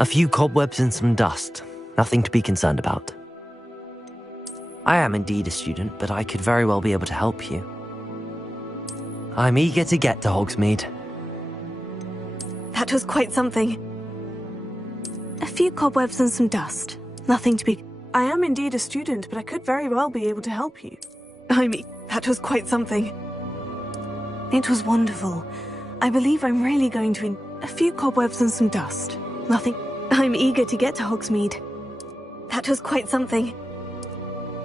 A few cobwebs and some dust. Nothing to be concerned about. I am indeed a student, but I could very well be able to help you. I'm eager to get to Hogsmeade. That was quite something. A few cobwebs and some dust. Nothing to be... I am indeed a student, but I could very well be able to help you. That was quite something. It was wonderful. I believe I'm really going to... A few cobwebs and some dust. Nothing... I'm eager to get to Hogsmeade. That was quite something.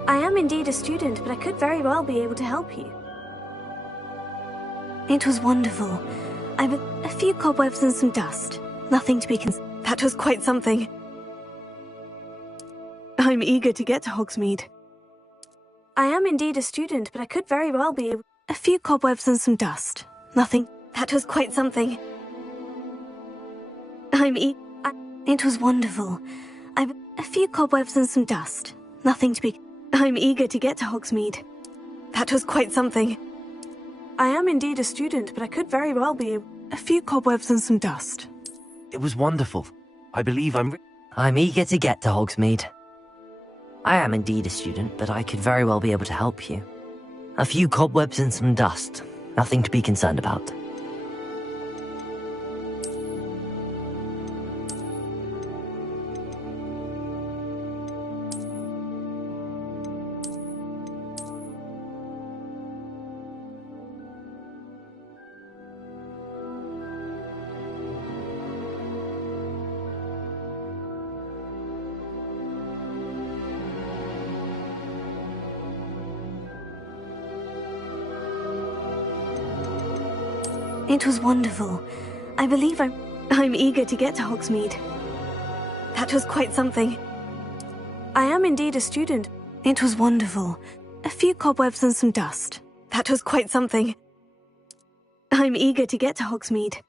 I am indeed a student, but I could very well be able to help you. It was wonderful. A few cobwebs and some dust. Nothing to be That was quite something. I'm eager to get to Hogsmeade. I am indeed a student, but I could very well be able... A few cobwebs and some dust. Nothing... That was quite something. It was wonderful. A few cobwebs and some dust. Nothing to be... I'm eager to get to Hogsmeade. That was quite something. I am indeed a student, but I could very well be a few cobwebs and some dust. It was wonderful. I believe I'm eager to get to Hogsmeade. I am indeed a student, but I could very well be able to help you. A few cobwebs and some dust. Nothing to be concerned about. It was wonderful. I believe I'm eager to get to Hogsmeade. That was quite something. I am indeed a student. It was wonderful. A few cobwebs and some dust. That was quite something. I'm eager to get to Hogsmeade.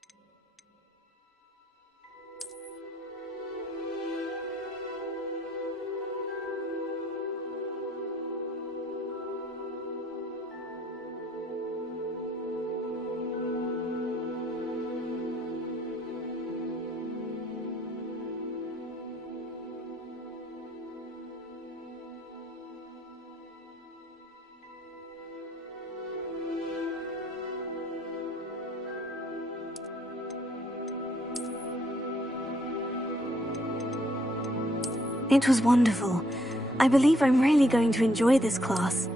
It was wonderful. I believe I'm really going to enjoy this class.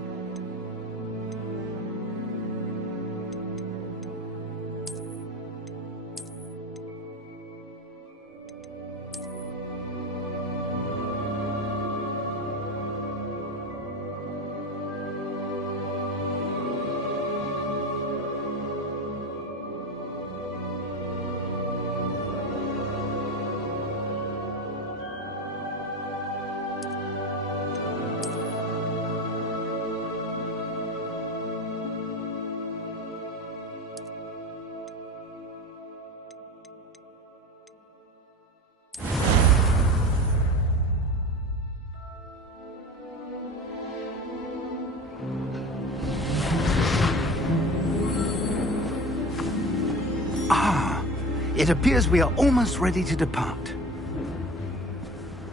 It appears we are almost ready to depart.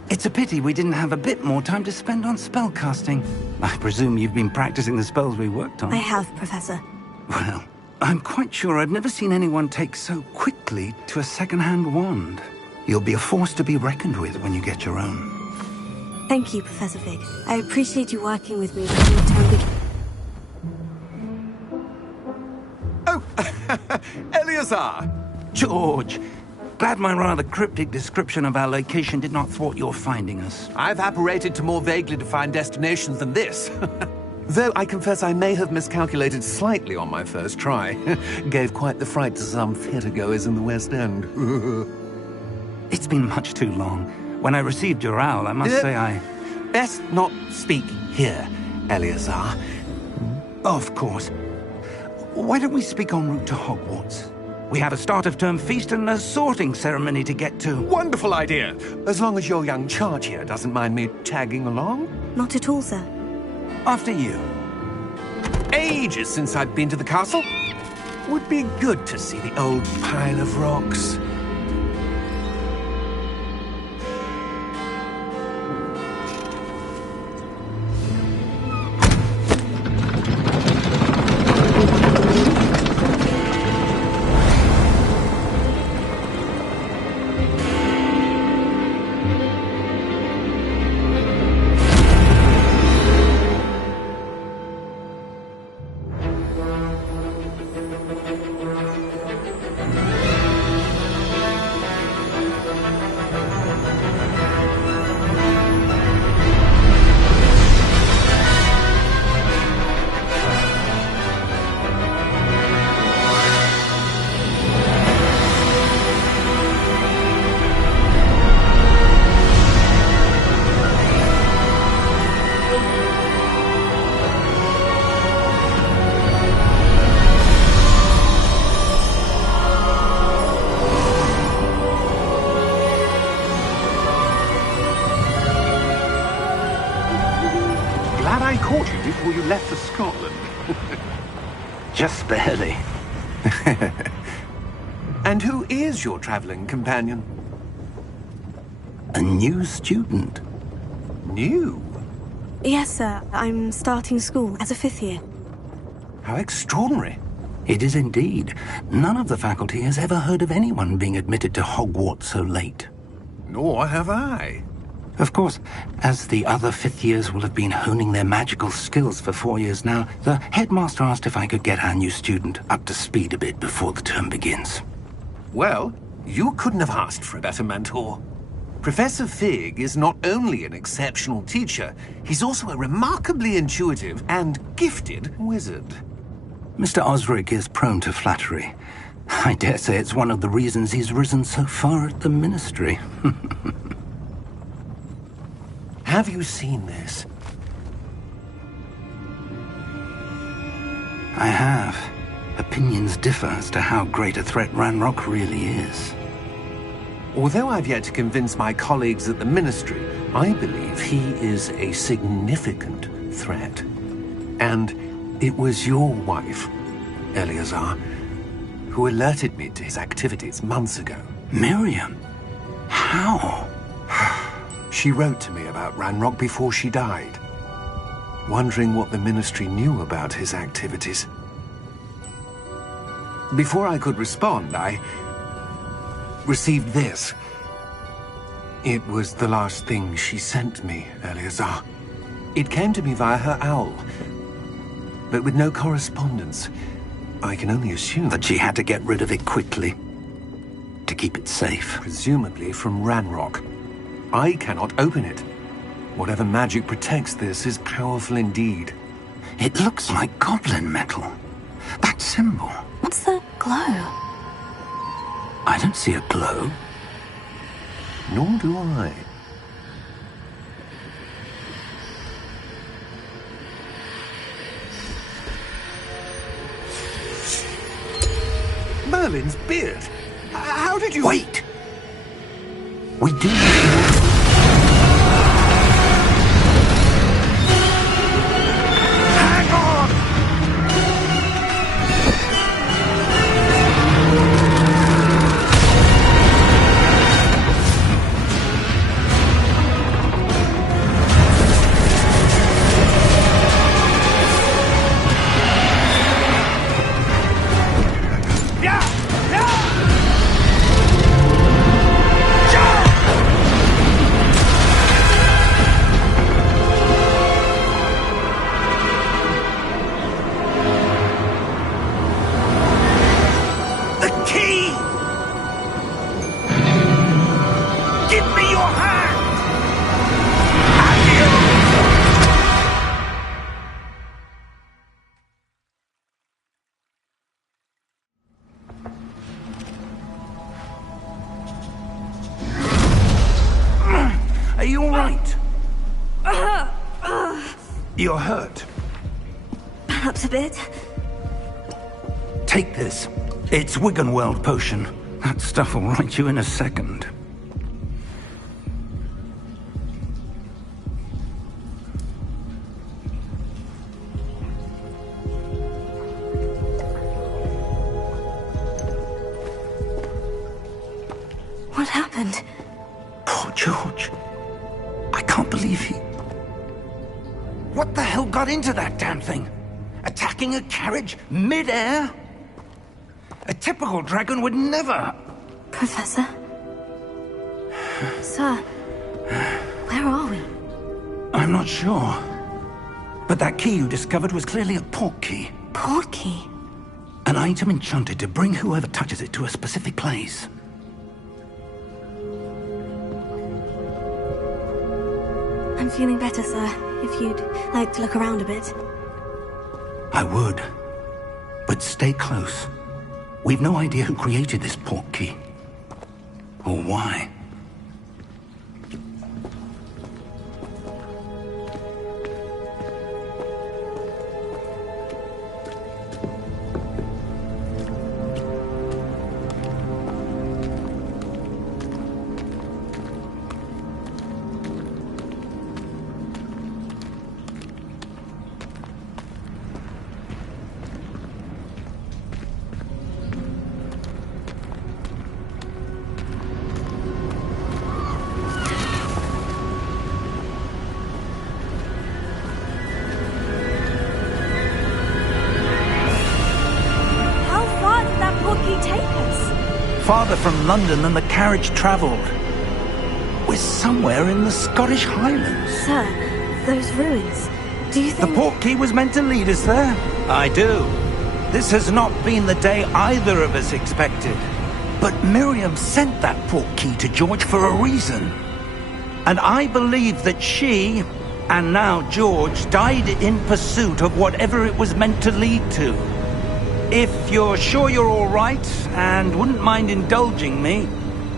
It's a pity we didn't have a bit more time to spend on spellcasting. I presume you've been practicing the spells we worked on. I have, Professor. Well, I'm quite sure I've never seen anyone take so quickly to a second-hand wand. You'll be a force to be reckoned with when you get your own. Thank you, Professor Fig. I appreciate you working with me during the term. Oh, Eleazar! George! Glad my rather cryptic description of our location did not thwart your finding us. I've apparated to more vaguely defined destinations than this. Though I confess I may have miscalculated slightly on my first try. Gave quite the fright to some theatre-goers in the West End. It's been much too long. When I received your owl, I must say I... Best not speak here, Eleazar. Of course. Why don't we speak en route to Hogwarts? We have a start-of-term feast and a sorting ceremony to get to. Wonderful idea! As long as your young charge here doesn't mind me tagging along. Not at all, sir. After you. Ages since I've been to the castle. Would be good to see the old pile of rocks. glad I caught you before you left for Scotland. Just barely. And who is your traveling companion? A new student. New? Yes, sir. I'm starting school as a 5th year. How extraordinary. It is indeed. None of the faculty has ever heard of anyone being admitted to Hogwarts so late. Nor have I. Of course, as the other 5th years will have been honing their magical skills for 4 years now, the headmaster asked if I could get our new student up to speed a bit before the term begins. Well, you couldn't have asked for a better mentor. Professor Fig is not only an exceptional teacher, he's also a remarkably intuitive and gifted wizard. Mr. Osric is prone to flattery. I dare say it's one of the reasons he's risen so far at the Ministry. Have you seen this? I have. Opinions differ as to how great a threat Ranrock really is. Although I've yet to convince my colleagues at the Ministry, I believe he is a significant threat. And it was your wife, Eleazar, who alerted me to his activities months ago. Miriam? How? She wrote to me about Ranrock before she died, wondering what the Ministry knew about his activities. Before I could respond, I received this. It was the last thing she sent me, Eleazar. It came to me via her owl, but with no correspondence. I can only assume That she had to get rid of it quickly, to keep it safe. presumably from Ranrock. I cannot open it. Whatever magic protects this is powerful indeed. It looks like goblin metal. That symbol. What's the glow? I don't see a glow. Nor do I. Merlin's beard. How did you... Wait! We do... Hang on! Are you all right? You're hurt. Perhaps a bit. Take this. It's Wiggenweld potion. That stuff will right you in a second. What happened? Poor George. I can't believe he... What the hell got into that damn thing? Attacking a carriage mid-air? A typical dragon would never... Professor? Sir, where are we? I'm not sure. But that key you discovered was clearly a port key. Port key? An item enchanted to bring whoever touches it to a specific place. I'm feeling better, sir. If you'd like to look around a bit. I would. But stay close. We've no idea who created this port key. Or why. farther from London than the carriage travelled. We're somewhere in the Scottish Highlands. Sir, those ruins. Do you think... The portkey was meant to lead us there? I do. This has not been the day either of us expected. But Miriam sent that portkey to George for a reason. And I believe that she, and now George, died in pursuit of whatever it was meant to lead to. If you're sure you're all right, and wouldn't mind indulging me,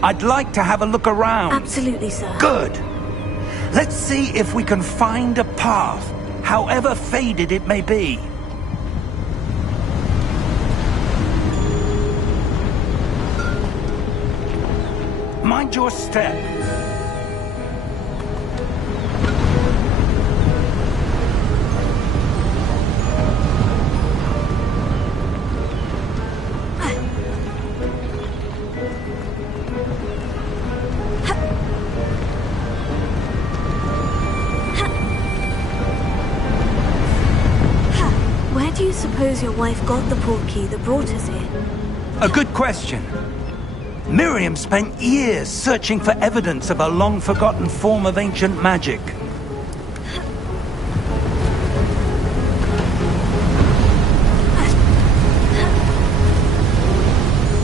I'd like to have a look around. Absolutely, sir. Good. Let's see if we can find a path, however faded it may be. Mind your step. Where do you suppose your wife got the portkey that brought us here? A good question. Miriam spent years searching for evidence of a long-forgotten form of ancient magic.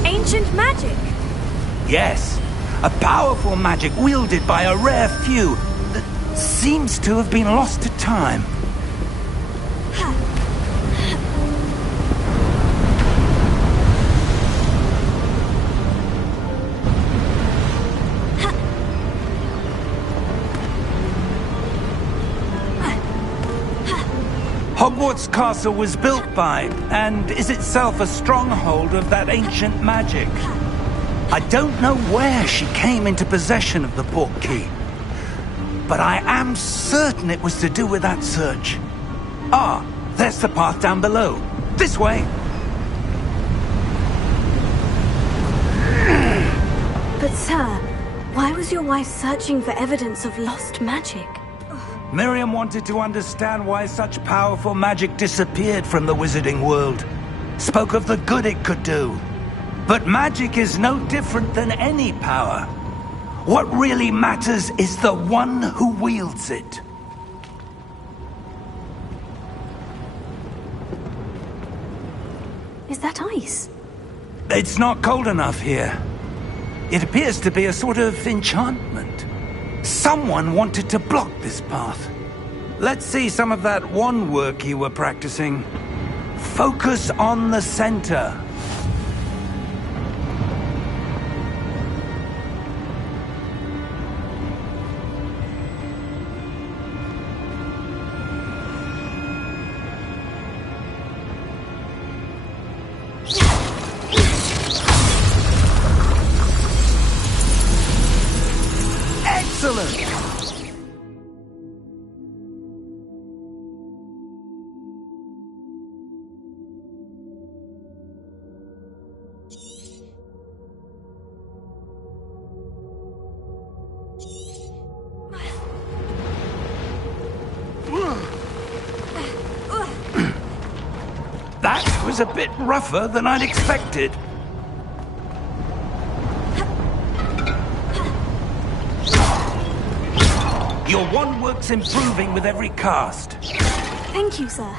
Ancient magic? Yes, a powerful magic wielded by a rare few that seems to have been lost to time. Hogwarts Castle was built by, and is itself a stronghold of that ancient magic. I don't know where she came into possession of the portkey, but I am certain it was to do with that search. Ah, there's the path down below. This way! But sir, why was your wife searching for evidence of lost magic? Miriam wanted to understand why such powerful magic disappeared from the wizarding world. Spoke of the good it could do. But magic is no different than any power. What really matters is the one who wields it. Is that ice? It's not cold enough here. It appears to be a sort of enchantment. Someone wanted to block this path. Let's see some of that wand work you were practicing. Focus on the center. Excellent! That was a bit rougher than I'd expected. Your wand work's improving with every cast. Thank you, sir.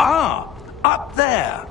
Ah, up there.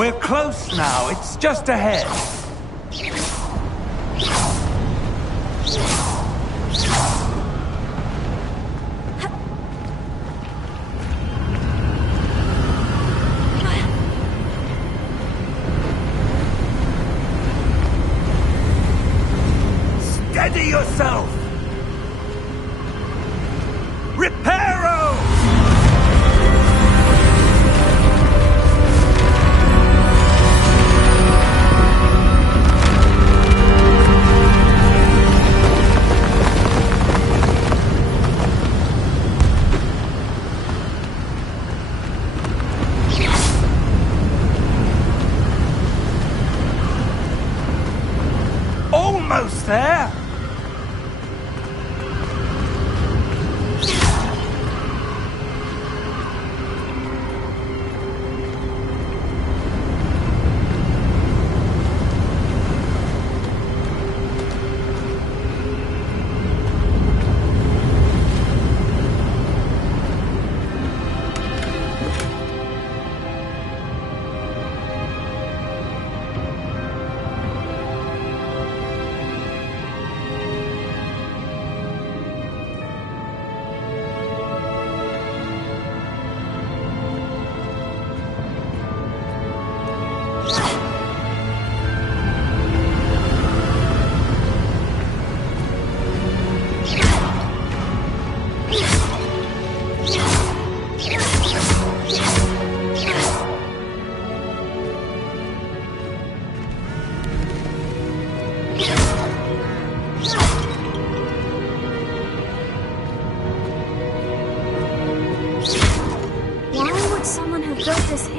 We're close now. It's just ahead. Steady yourself! Reparo! Almost there!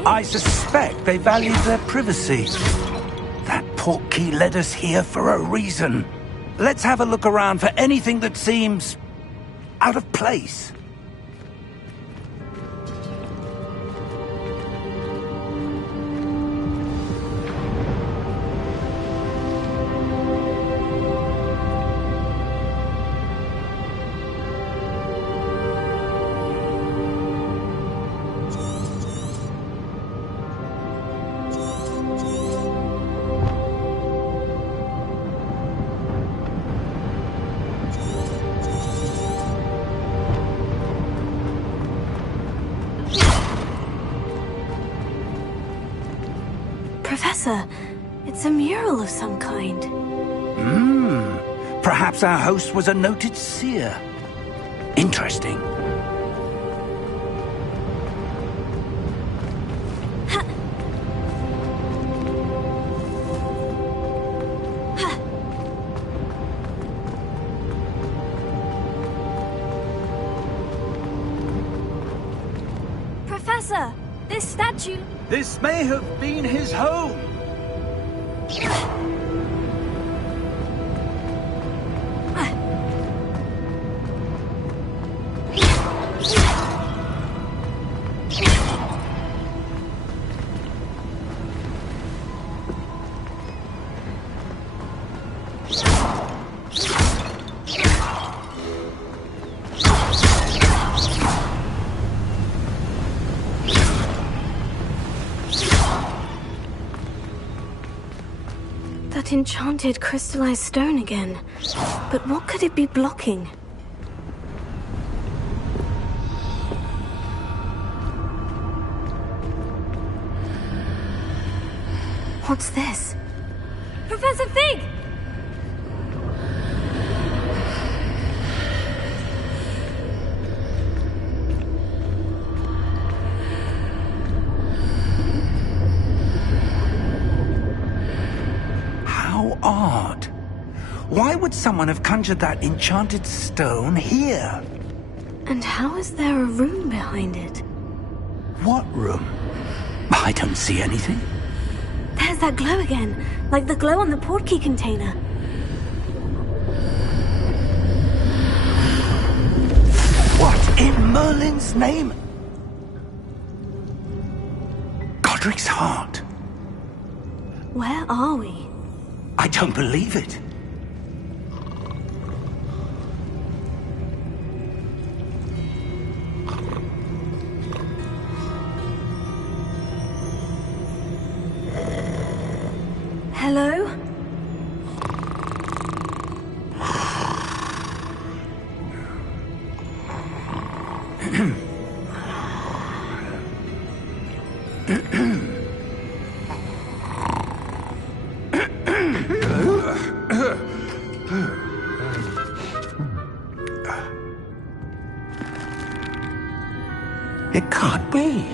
I suspect they valued their privacy. That portkey led us here for a reason. Let's have a look around for anything that seems out of place. Professor, it's a mural of some kind. Perhaps our host was a noted seer. Interesting. Professor, this statue... This may have been his home. That enchanted crystallized stone again. But what could it be blocking? What's this? Professor Fig! Odd. Why would someone have conjured that enchanted stone here? And how is there a room behind it? What room? I don't see anything. There's that glow again, like the glow on the portkey container. What in Merlin's name? Godric's heart. Where are we? I don't believe it. Hello? It can't be.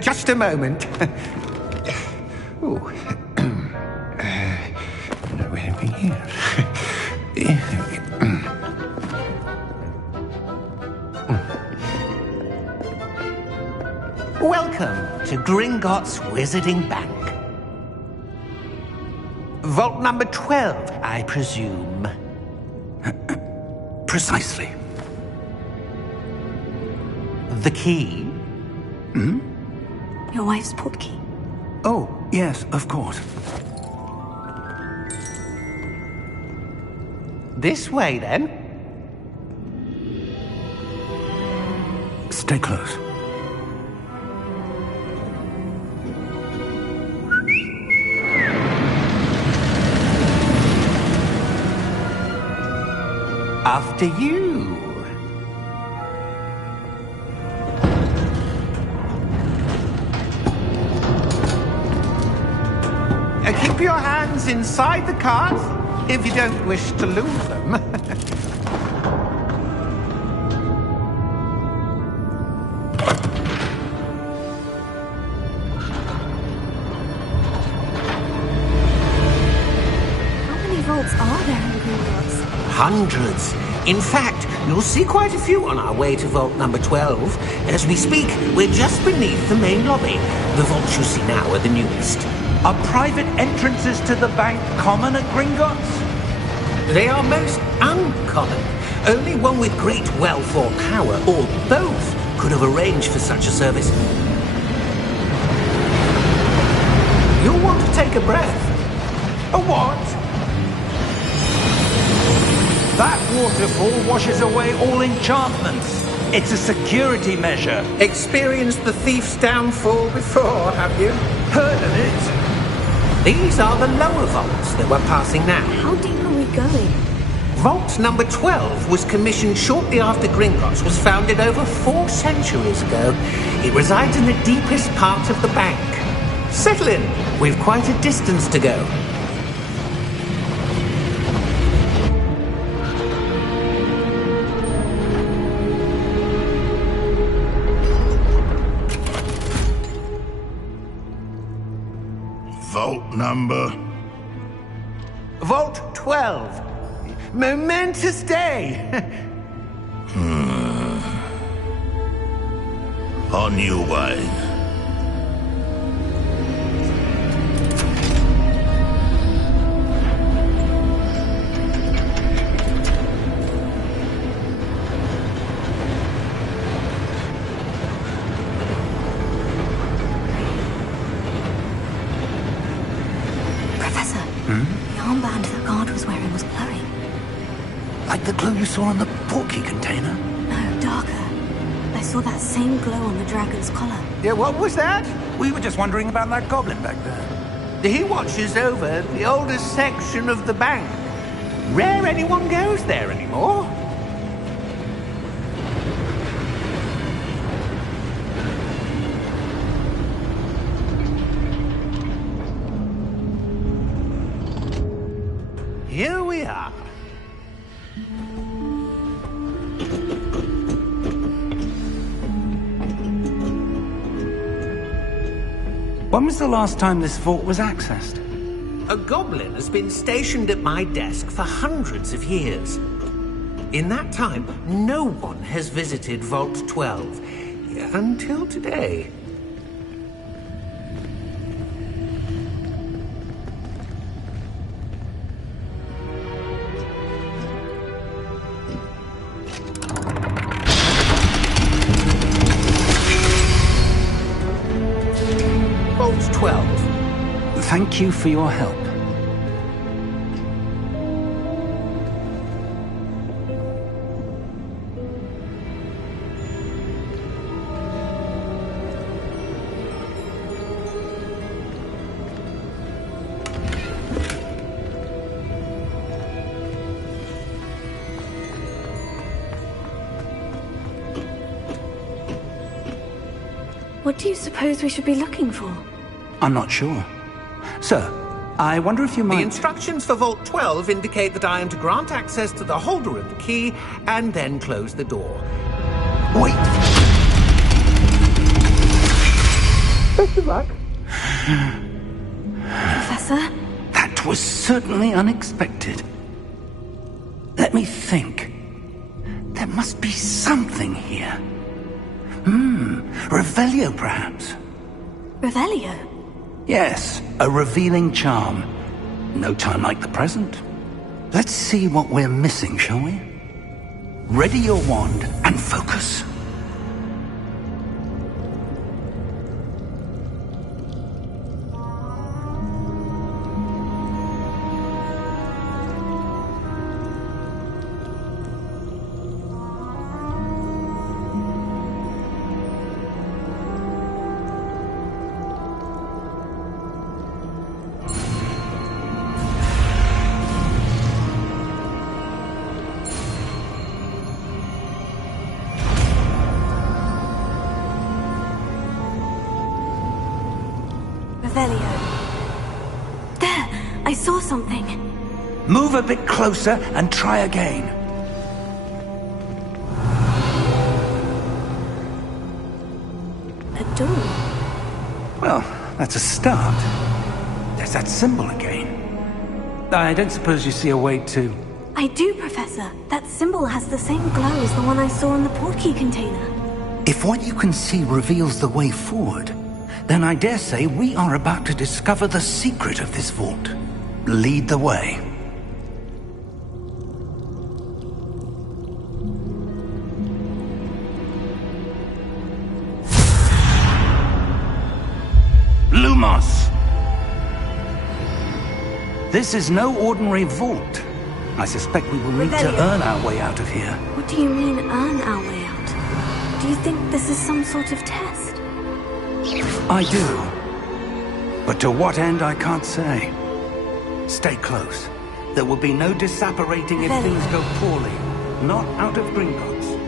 Just a moment. Oh. No anything here. Welcome to Gringotts Wizarding Bank. Vault number 12, I presume. Precisely. The key? Hmm? Your wife's portkey. Oh, yes, of course. This way, then. Stay close. After you. Keep your hands inside the cart if you don't wish to lose them. How many vaults are there in Gringotts? Hundreds. In fact, you'll see quite a few on our way to vault number 12. As we speak, we're just beneath the main lobby. The vaults you see now are the newest. Are private entrances to the bank common at Gringotts? They are most uncommon. Only one with great wealth or power, or both, could have arranged for such a service. You'll want to take a breath. A what? That waterfall washes away all enchantments. It's a security measure. Experienced the thief's downfall before, have you? Heard of it? These are the lower vaults that we're passing now. How deep are we going? Vault number 12 was commissioned shortly after Gringotts was founded over 4 centuries ago. It resides in the deepest part of the bank. Settle in. We've quite a distance to go. Vault number? Vault 12. Momentous day. On your way. Professor, the armband that guard was wearing was glowing. Like the glow you saw on the portkey container? No, darker. I saw that same glow on the dragon's collar. Yeah, what was that? We were just wondering about that goblin back there. He watches over the oldest section of the bank. Rare anyone goes there anymore. Here we are. When was the last time this vault was accessed? A goblin has been stationed at my desk for hundreds of years. In that time, no one has visited Vault 12. Until today. Vault 12. Thank you for your help. What do you suppose we should be looking for? I'm not sure. Sir, I wonder if you might... The instructions for Vault 12 indicate that I am to grant access to the holder of the key and then close the door. Wait! Best of luck. Professor? That was certainly unexpected. Let me think. There must be something here. Revelio, perhaps? Revelio? Yes, a revealing charm. No time like the present. Let's see what we're missing, shall we? Ready your wand and focus. Revelio. There! I saw something. Move a bit closer and try again. A door. Well, that's a start. There's that symbol again. I don't suppose you see a way to... I do, Professor. That symbol has the same glow as the one I saw in the portkey container. If what you can see reveals the way forward, then I dare say we are about to discover the secret of this vault. Lead the way. Lumos! This is no ordinary vault. I suspect we will need to earn our way out of here. What do you mean, earn our way out? Do you think this is some sort of test? I do. But to what end, I can't say. Stay close. There will be no disapparating if things go poorly. Not out of Gringotts.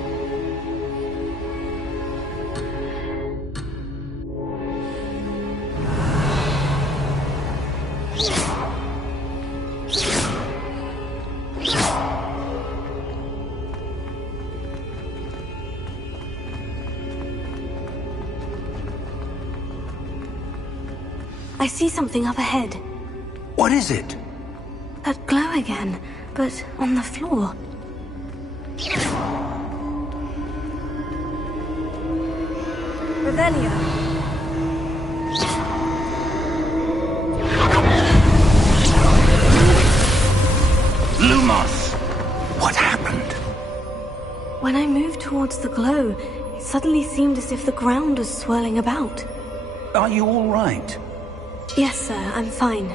I see something up ahead. What is it? That glow again, but on the floor. Revelio. Lumos! What happened? When I moved towards the glow, it suddenly seemed as if the ground was swirling about. Are you all right? Yes, sir, I'm fine.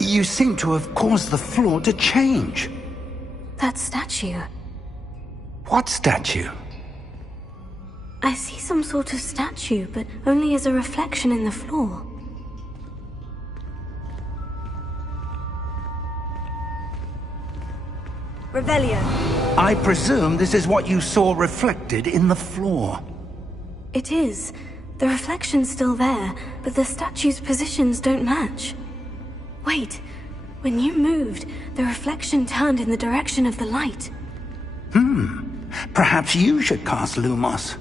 You seem to have caused the floor to change. That statue. What statue? I see some sort of statue, but only as a reflection in the floor. Revelio. I presume this is what you saw reflected in the floor. It is. The reflection's still there, but the statue's positions don't match. Wait. When you moved, the reflection turned in the direction of the light. Perhaps you should cast Lumos.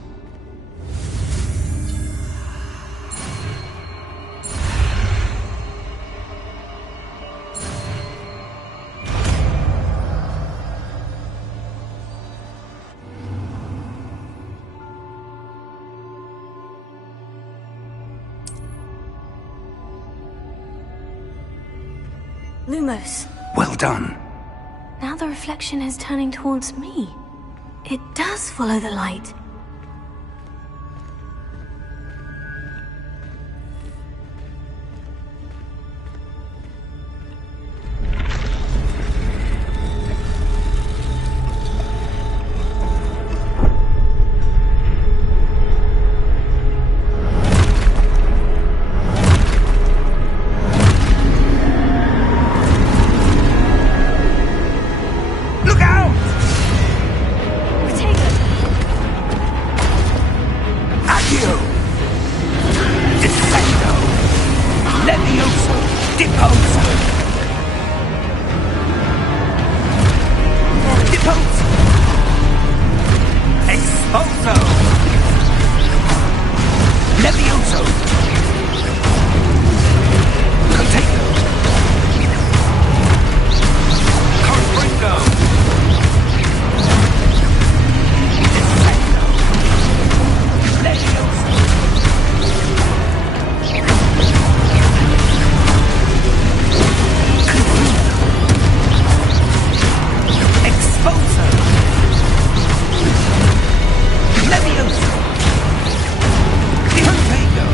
Lumos. Well done. Now the reflection is turning towards me. It does follow the light. Expulso! Levioso! Contago!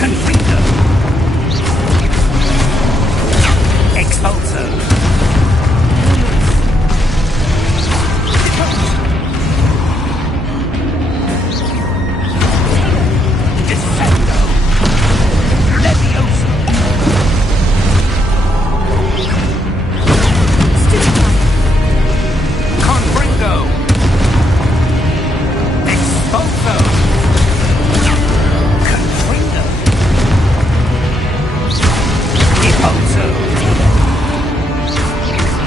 Confringo! Expulso! Descendo! Levioso! Confringo! Expulso! Confringo! Expulso!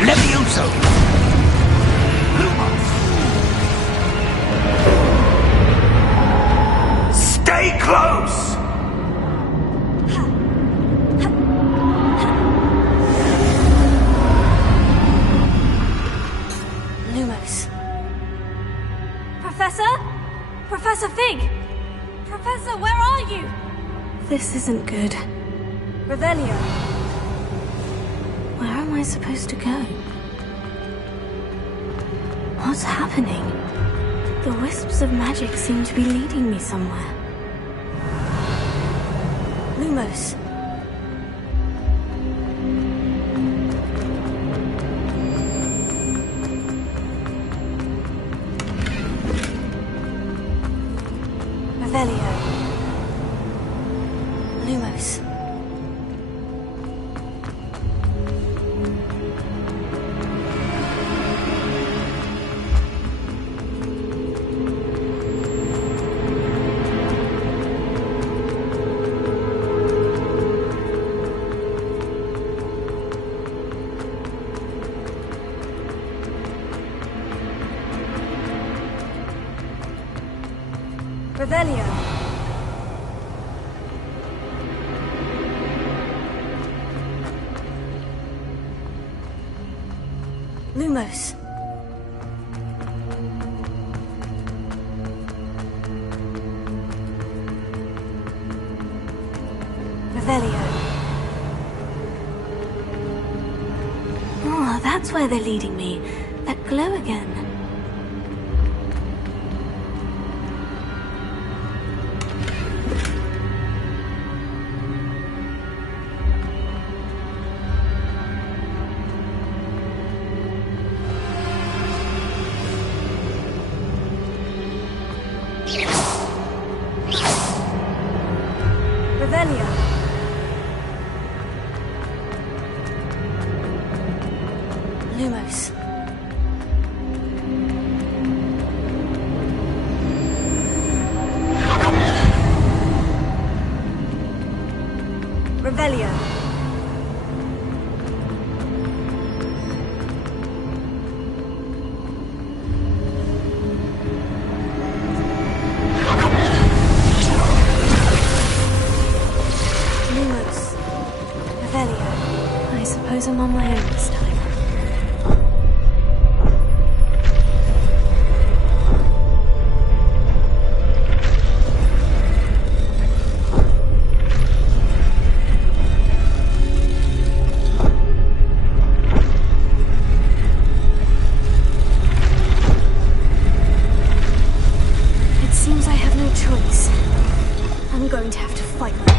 Levioso! Lumos! Stay close! Lumos. Professor? Professor Fig! Professor, where are you? This isn't good. Revelio. Where am I supposed to go? What's happening? The wisps of magic seem to be leading me somewhere. Lumos. Revelio. Lumos. Revelio. Lumos. Revelio. Oh, that's where they're leading me. That glow again. Revelio. Lumos. Revelio. Lumos. Revelio. I suppose I'm on my own this time. It seems I have no choice. I'm going to have to fight my way.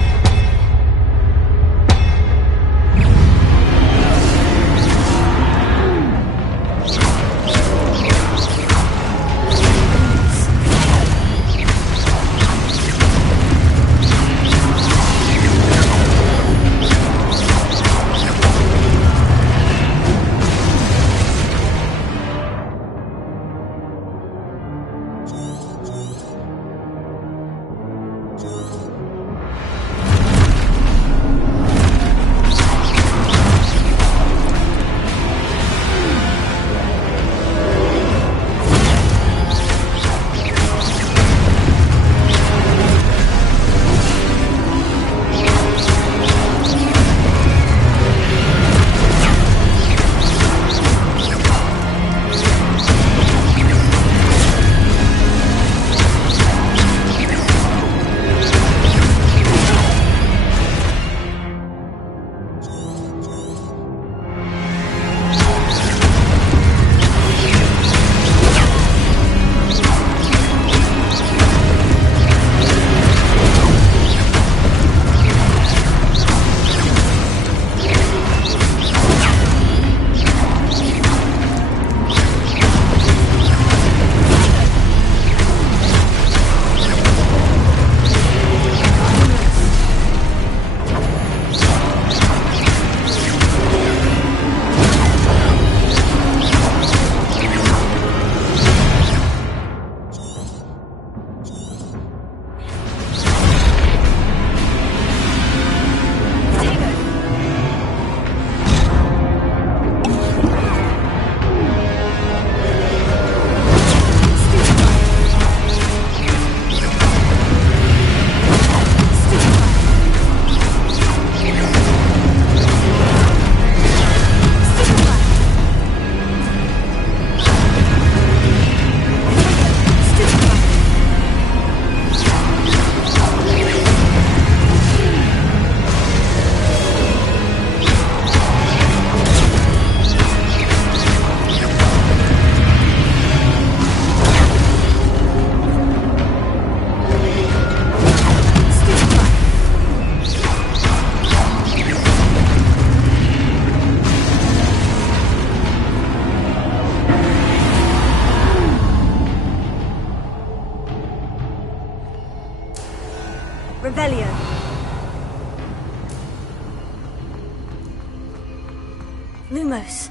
Lumos.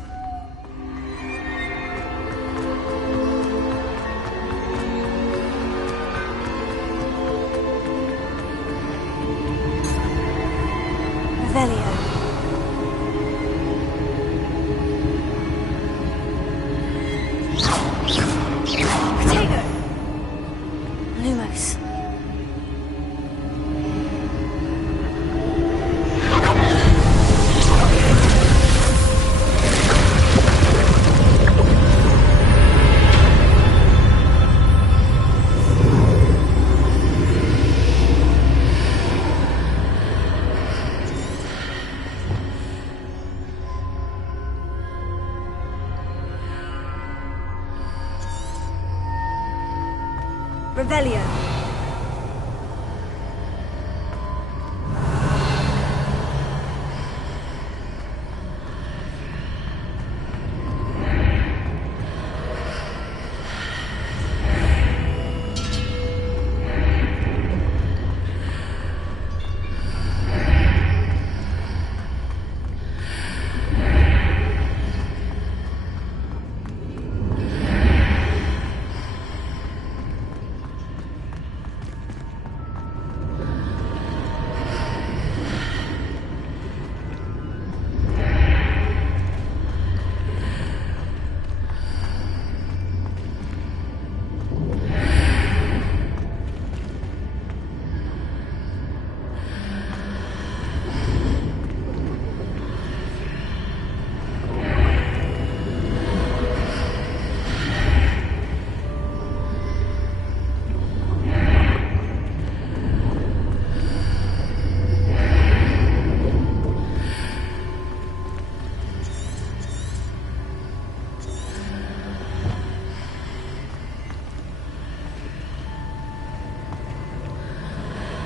Revelio. Protego. Lumos. Revelio.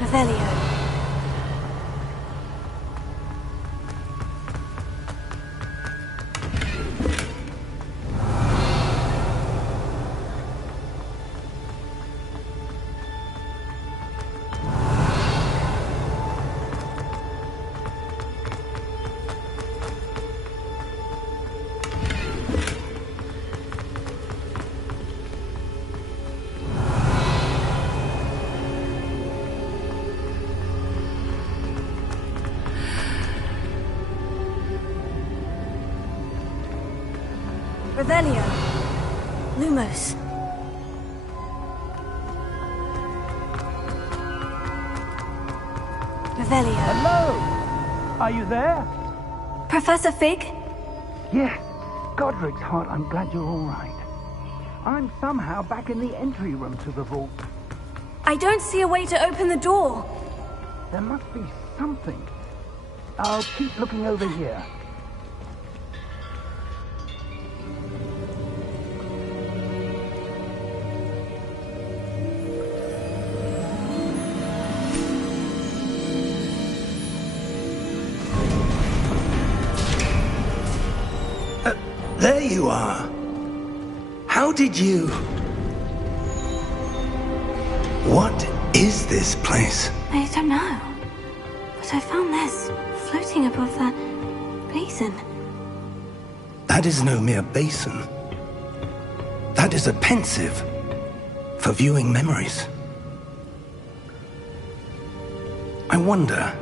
Revelio. Revelio. Lumos. Revelio. Hello! Are you there? Professor Fig? Yes. Godric's heart, I'm glad you're all right. I'm somehow back in the entry room to the vault. I don't see a way to open the door. There must be something. I'll keep looking over here. There you are. How did you... What is this place? I don't know. But I found this floating above that basin. That is no mere basin. That is a pensive for viewing memories. I wonder...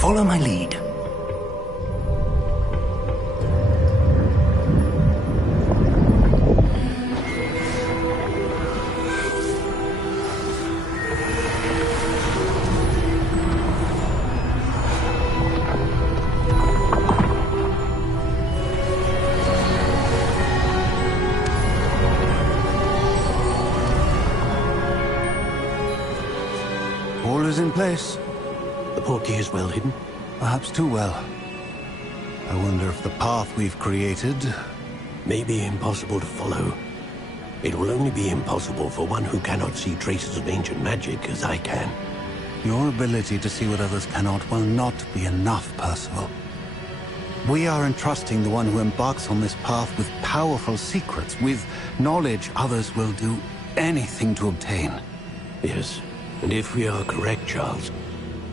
Follow my lead. All is in place. The portkey is well hidden. Perhaps too well. I wonder if the path we've created... May be impossible to follow. It will only be impossible for one who cannot see traces of ancient magic as I can. Your ability to see what others cannot will not be enough, Percival. We are entrusting the one who embarks on this path with powerful secrets, with knowledge others will do anything to obtain. Yes, and if we are correct, Charles,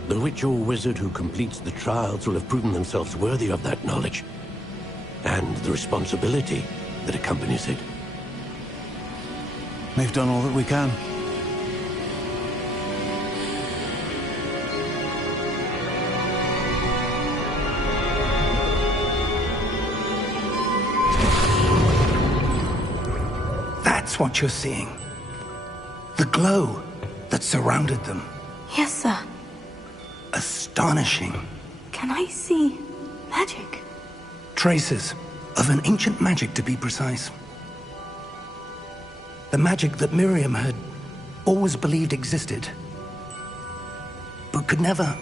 the witch or wizard who completes the trials will have proven themselves worthy of that knowledge, and the responsibility that accompanies it. We've done all that we can. That's what you're seeing. The glow that surrounded them. Yes, sir. Astonishing. Can I see magic? Traces of an ancient magic, to be precise. The magic that Miriam had always believed existed, but could never.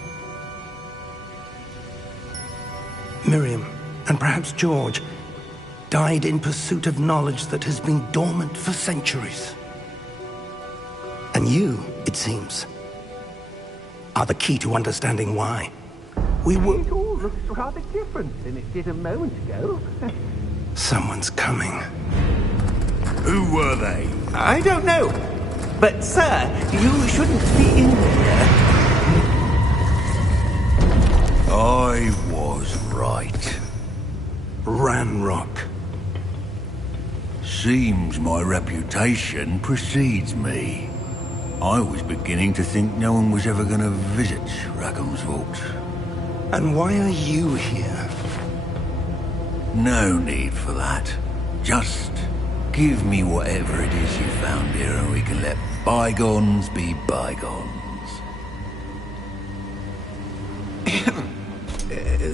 Miriam, and perhaps George, died in pursuit of knowledge that has been dormant for centuries. And you, it seems, are the key to understanding why. We were... It all looks rather different than it did a moment ago. Someone's coming. Who were they? I don't know. But, sir, you shouldn't be in here. I was right. Ranrock. Seems my reputation precedes me. I was beginning to think no one was ever going to visit Rackham's Vault. And why are you here? No need for that. Just give me whatever it is you found here and we can let bygones be bygones.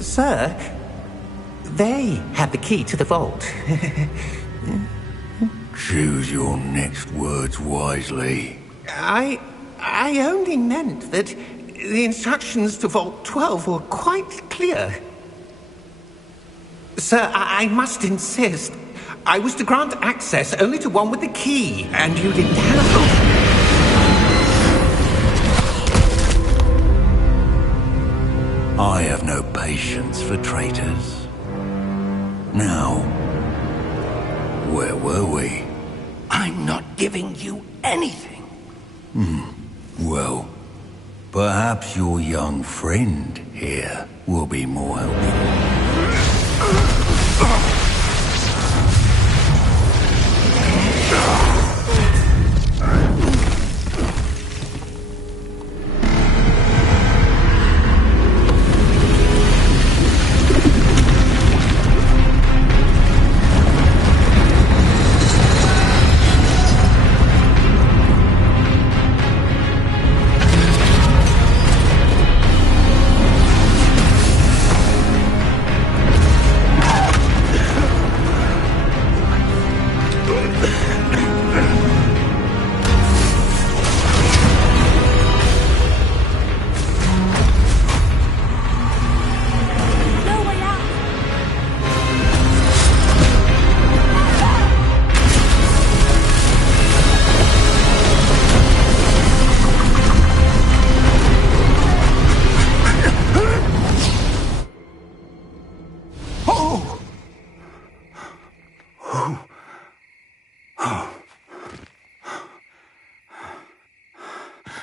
Sir, they have the key to the vault. Choose your next words wisely. I only meant that the instructions to Vault 12 were quite clear. Sir, I must insist. I was to grant access only to one with the key, and you didn't have. I have no patience for traitors. Now, where were we? I'm not giving you anything. Well, perhaps your young friend here will be more helpful.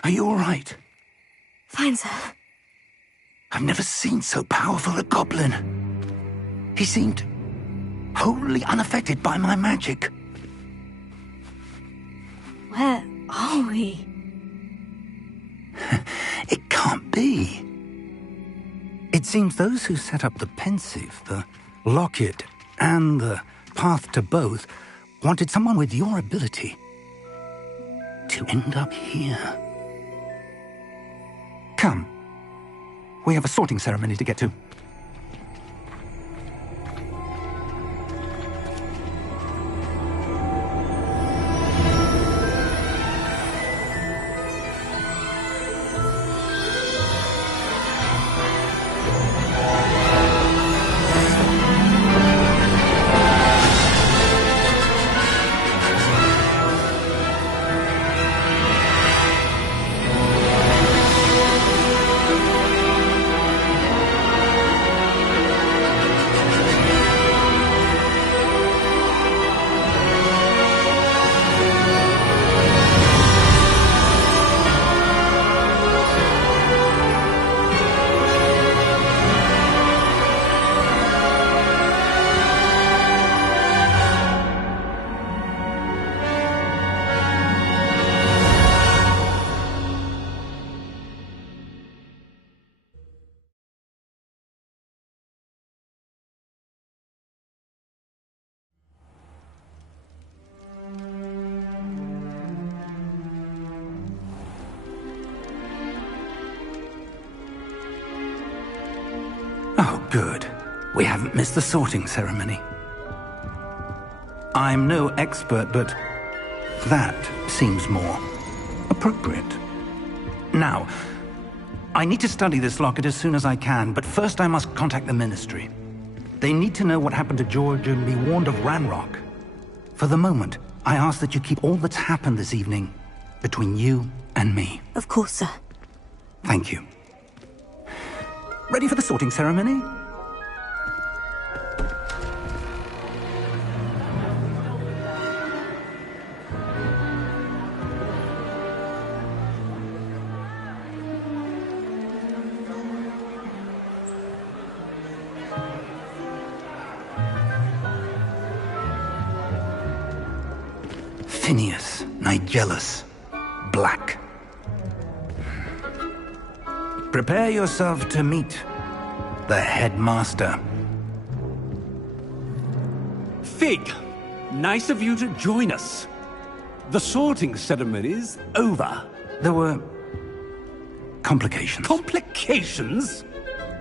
Are you all right? Fine, sir. I've never seen so powerful a goblin. He seemed wholly unaffected by my magic. Where are we? It can't be. It seems those who set up the pensive, the locket, and the path to both wanted someone with your ability to end up here. Come. We have a sorting ceremony to get to. Good. We haven't missed the sorting ceremony. I'm no expert, but that seems more appropriate. Now, I need to study this locket as soon as I can, but first I must contact the Ministry. They need to know what happened to George and be warned of Ranrock. For the moment, I ask that you keep all that's happened this evening between you and me. Of course, sir. Thank you. Ready for the sorting ceremony? Phineas, Nigellus, Black. Prepare yourself to meet the headmaster. Fig, nice of you to join us. The sorting ceremony's over. There were complications. Complications?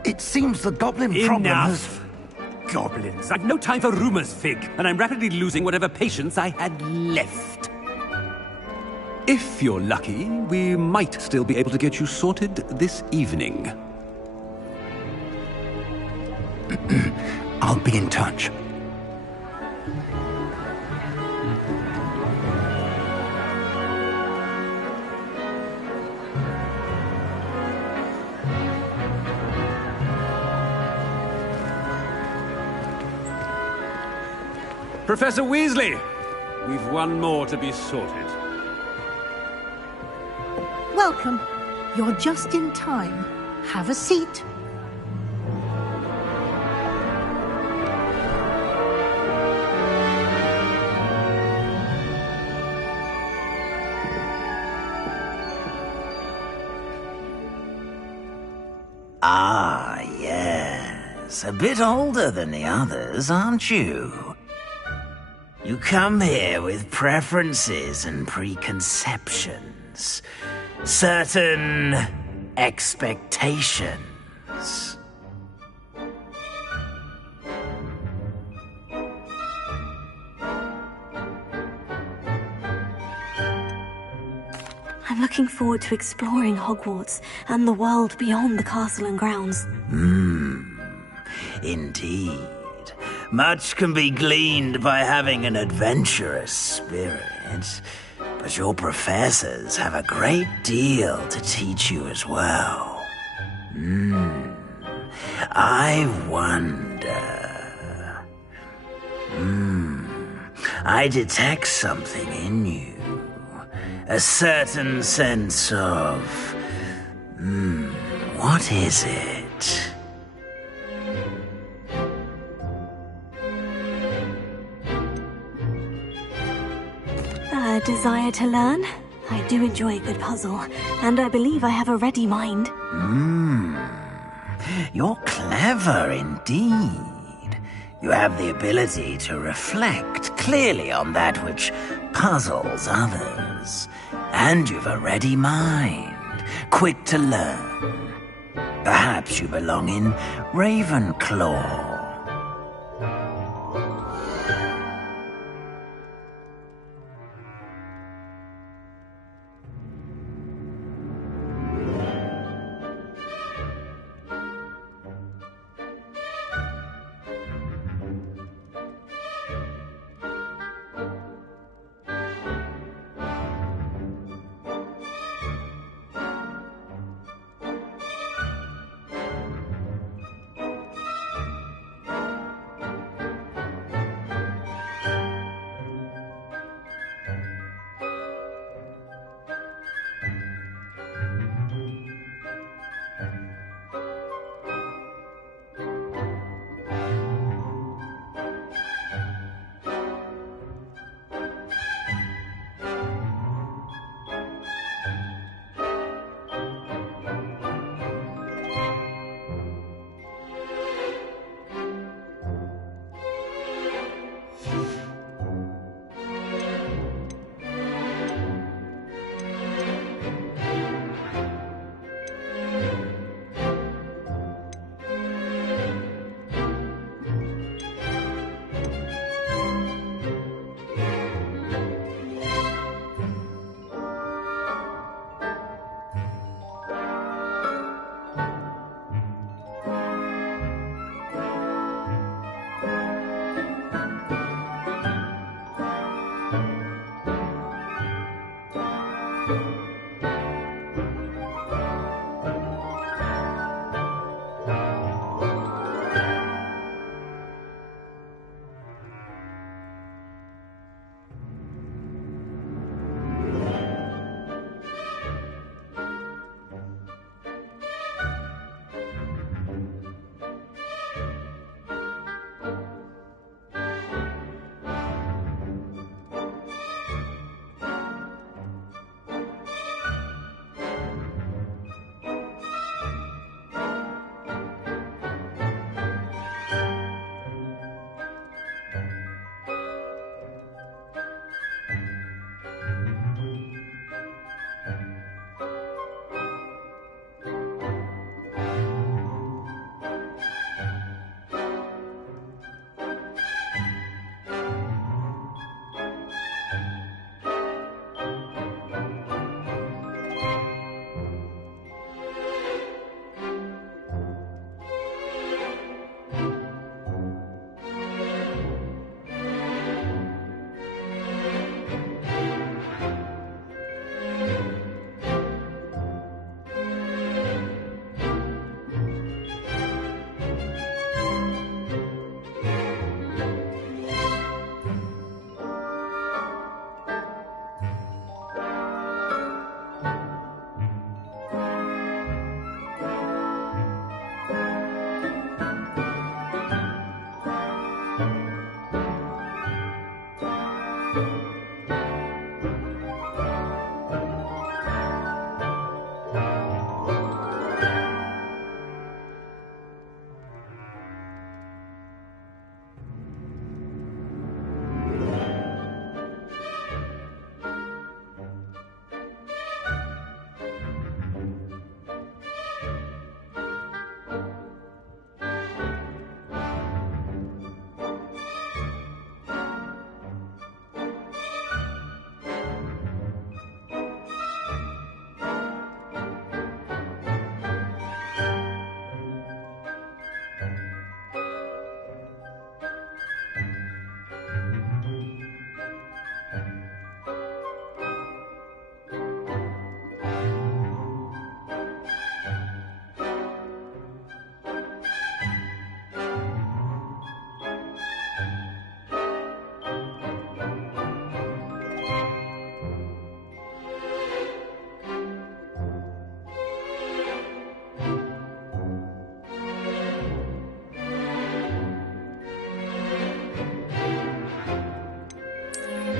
It seems the goblin problem has... Enough! Goblins. I've no time for rumors, Fig, and I'm rapidly losing whatever patience I had left. If you're lucky, we might still be able to get you sorted this evening. I'll be in touch. Professor Weasley, we've one more to be sorted. Welcome. You're just in time. Have a seat. Ah, yes. A bit older than the others, aren't you? You come here with preferences and preconceptions. Certain expectations. I'm looking forward to exploring Hogwarts and the world beyond the castle and grounds. Indeed. Much can be gleaned by having an adventurous spirit, but your professors have a great deal to teach you as well. I wonder... I detect something in you. A certain sense of... what is it? A desire to learn? I do enjoy a good puzzle, and I believe I have a ready mind. You're clever indeed. You have the ability to reflect clearly on that which puzzles others. And you've a ready mind, quick to learn. Perhaps you belong in Ravenclaw.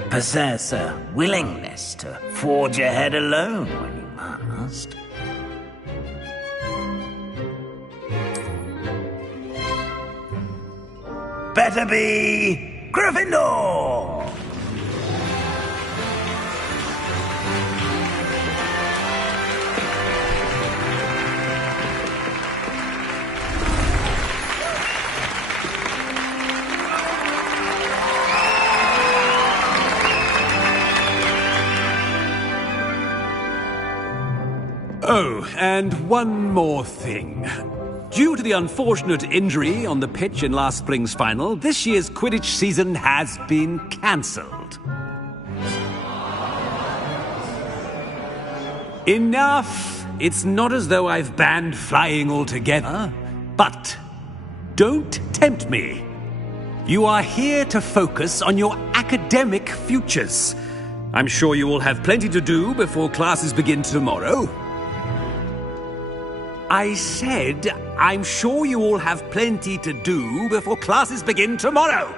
Possess a willingness to forge ahead alone when you must. Better be Gryffindor! Oh, and one more thing. Due to the unfortunate injury on the pitch in last spring's final, this year's Quidditch season has been cancelled. Enough! It's not as though I've banned flying altogether, but don't tempt me. You are here to focus on your academic futures. I'm sure you will have plenty to do before classes begin tomorrow. I said, I'm sure you all have plenty to do before classes begin tomorrow.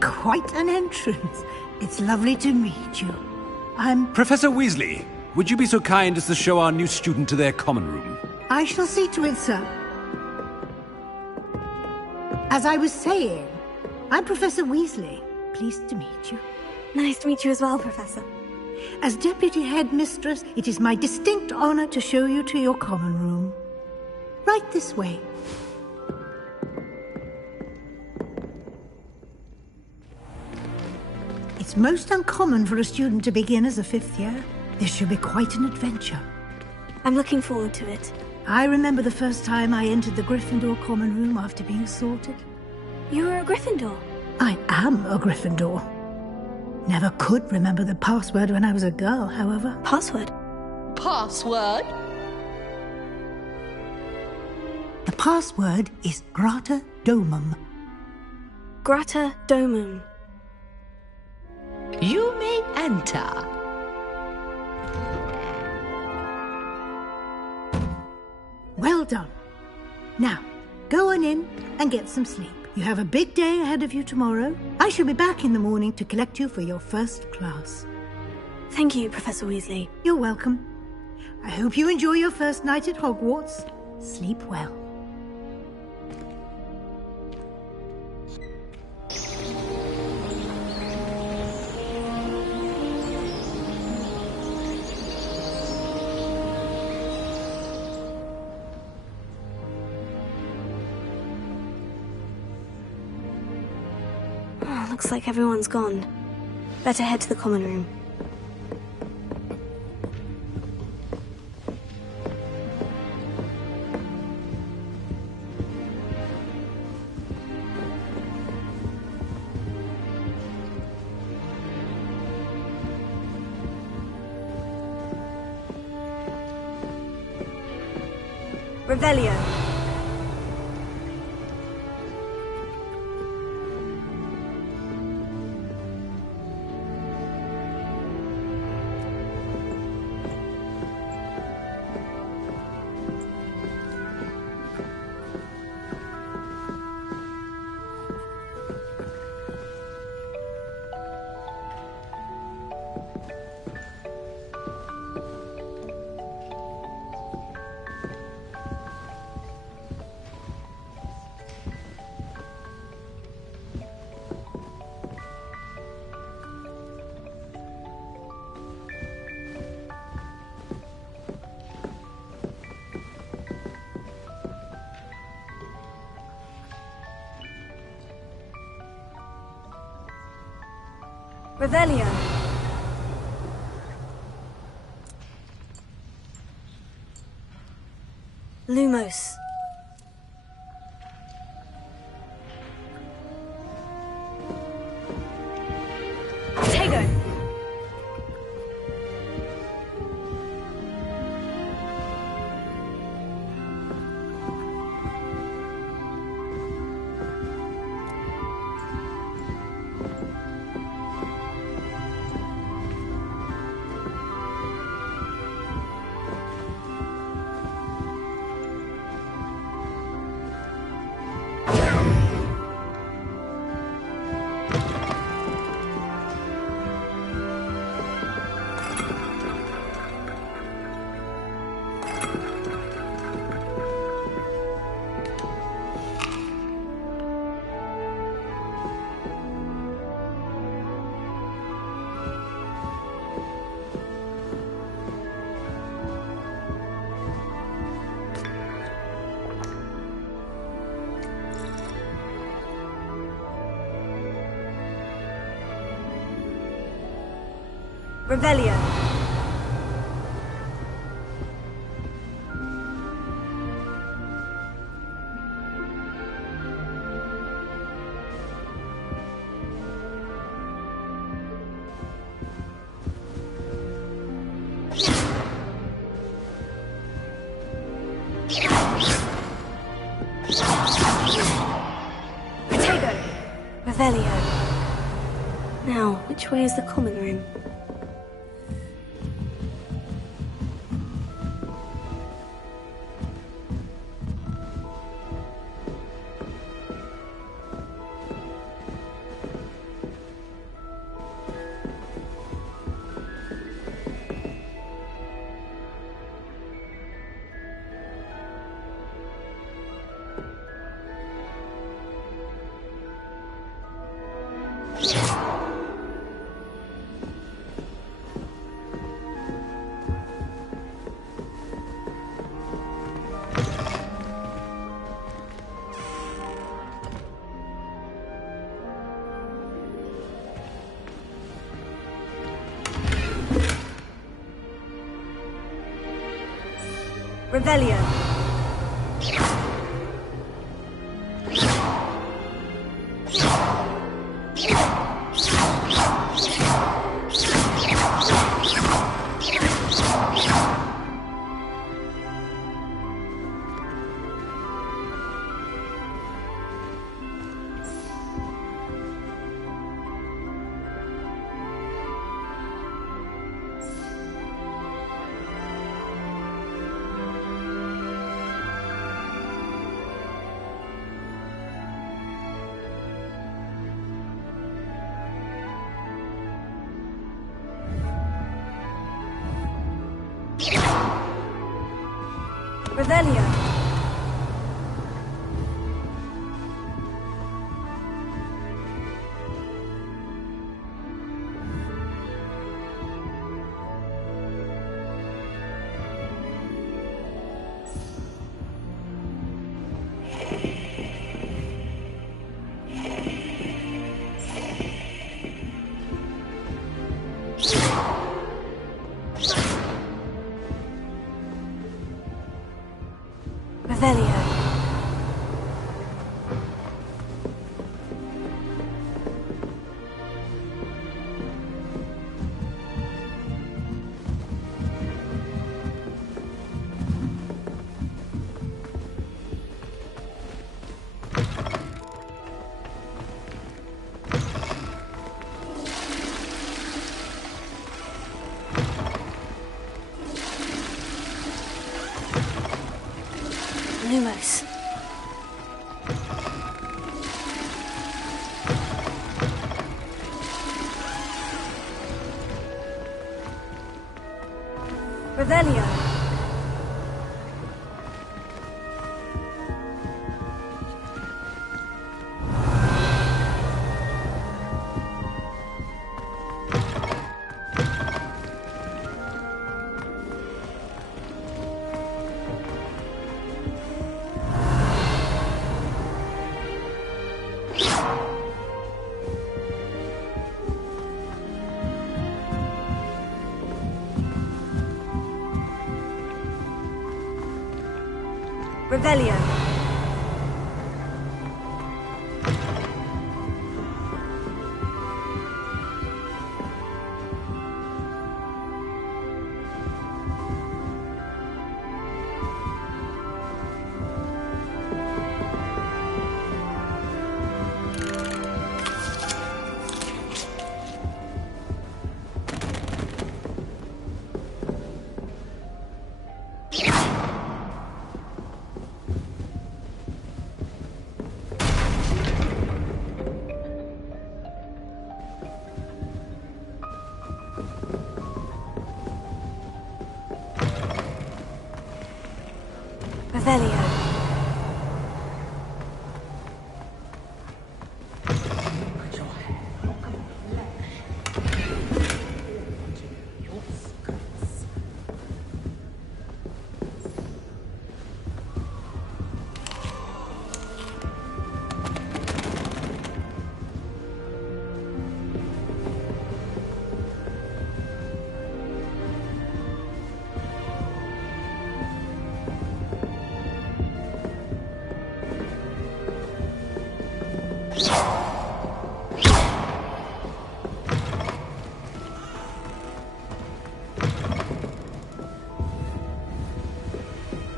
Quite an entrance. It's lovely to meet you. I'm... Professor Weasley, would you be so kind as to show our new student to their common room? I shall see to it, sir. As I was saying, I'm Professor Weasley. Pleased to meet you. Nice to meet you as well, Professor. As Deputy Headmistress, it is my distinct honor to show you to your common room. Right this way. It's most uncommon for a student to begin as a fifth year. This should be quite an adventure. I'm looking forward to it. I remember the first time I entered the Gryffindor common room after being sorted. You were a Gryffindor? I am a Gryffindor. Never could remember the password when I was a girl, however. Password? Password? The password is Grata Domum. Grata Domum. You may enter. Well done. Now, go on in and get some sleep. You have a big day ahead of you tomorrow. I shall be back in the morning to collect you for your first class. Thank you, Professor Weasley. You're welcome. I hope you enjoy your first night at Hogwarts. Sleep well. Looks like everyone's gone. Better head to the common room. Revelio. Revelio. Lumos. Tego. Revelio. Tego. Revelio. Now, which way is the common room? Revelio. Revelio. Revelio. Lumos. Revelio. Revelio. Revelio.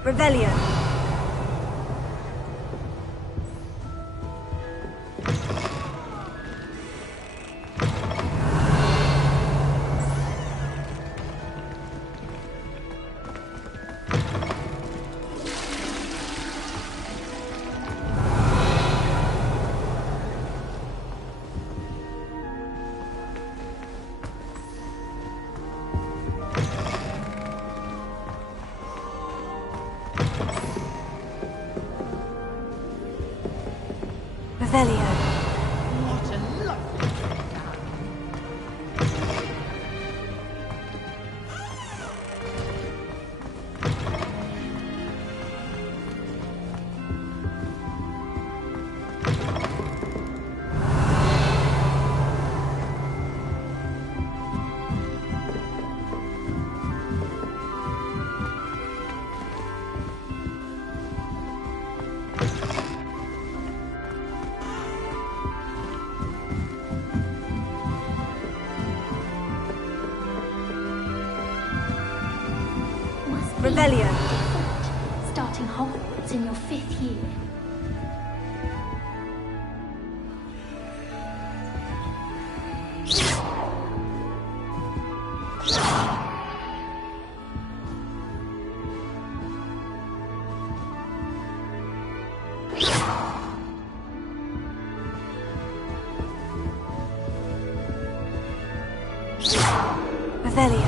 Revelio. Revelio. What a lovely down. Revelio. Starting Hogwarts in your 5th year. Revelio.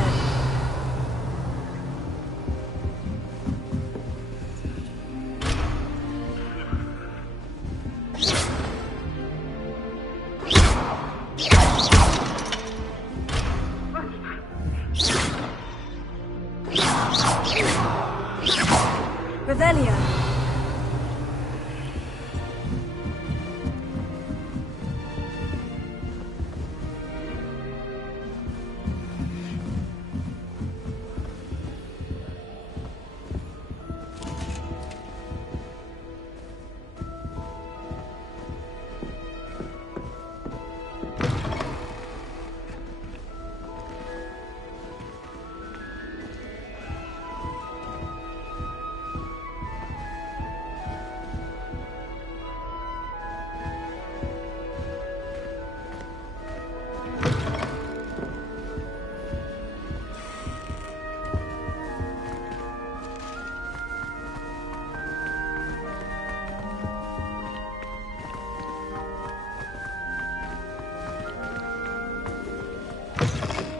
Revelio.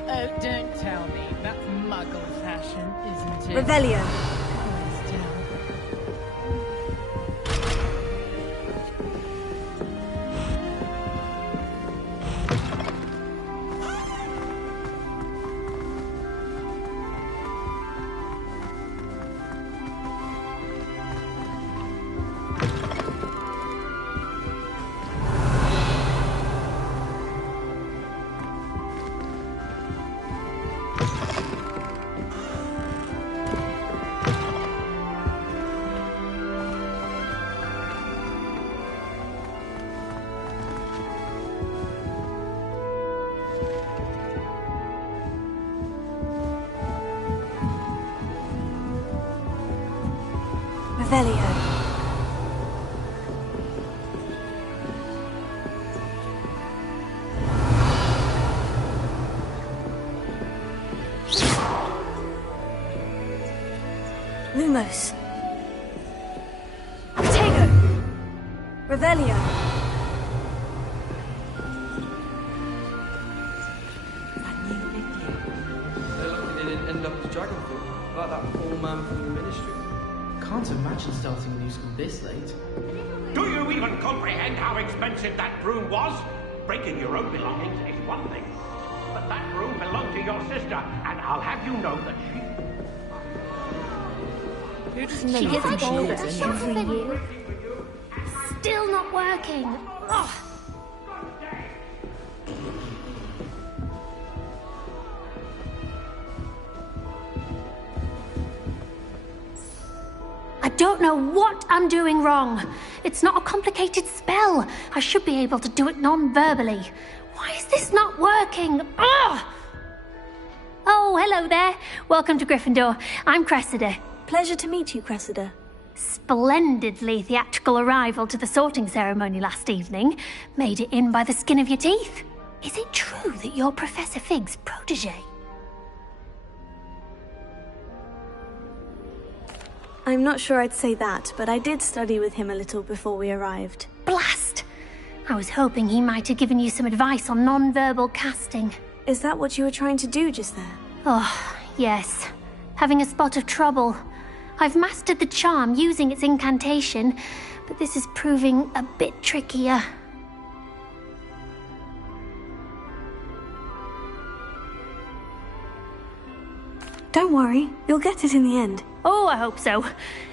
Oh, don't tell me. That's Muggle fashion, isn't it? Revelio. Eyes down. Revelio. Lumos. Tego. Revelio. Like that poor man from the ministry. Can't imagine starting a new school this late. Do you even comprehend how expensive that broom was? Breaking your own belongings is one thing, but that broom belonged to your sister, and I'll have you know that She gets a shot for you. Still not working. Ugh. I don't know what I'm doing wrong. It's not a complicated spell. I should be able to do it non-verbally. Why is this not working? Ugh! Oh, hello there. Welcome to Gryffindor. I'm Cressida. Pleasure to meet you, Cressida. Splendidly theatrical arrival to the sorting ceremony last evening. Made it in by the skin of your teeth. Is it true that you're Professor Fig's protege? I'm not sure I'd say that, but I did study with him a little before we arrived. Blast! I was hoping he might have given you some advice on non-verbal casting. Is that what you were trying to do just there? Oh, yes. Having a spot of trouble. I've mastered the charm using its incantation, but this is proving a bit trickier. Don't worry, you'll get it in the end. Oh, I hope so.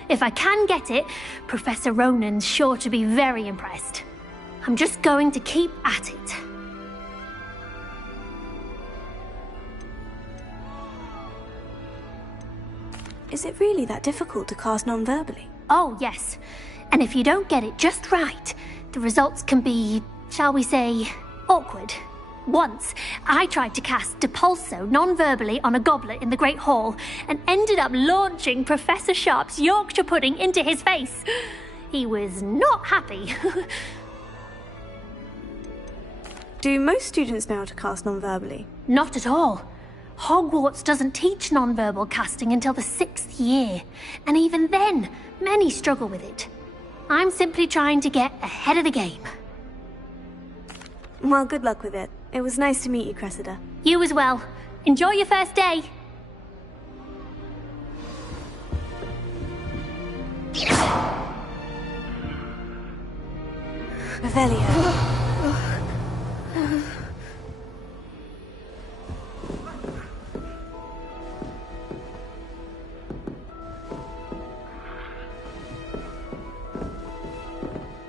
If I can get it, Professor Ronan's sure to be very impressed. I'm just going to keep at it. Is it really that difficult to cast non-verbally? Oh, yes. And if you don't get it just right, the results can be, shall we say, awkward. Once, I tried to cast Depulso non-verbally on a goblet in the Great Hall and ended up launching Professor Sharp's Yorkshire pudding into his face. He was not happy. Do most students know how to cast non-verbally? Not at all. Hogwarts doesn't teach non-verbal casting until the 6th year, and even then, many struggle with it. I'm simply trying to get ahead of the game. Well, good luck with it. It was nice to meet you, Cressida. You as well. Enjoy your first day. Revelio.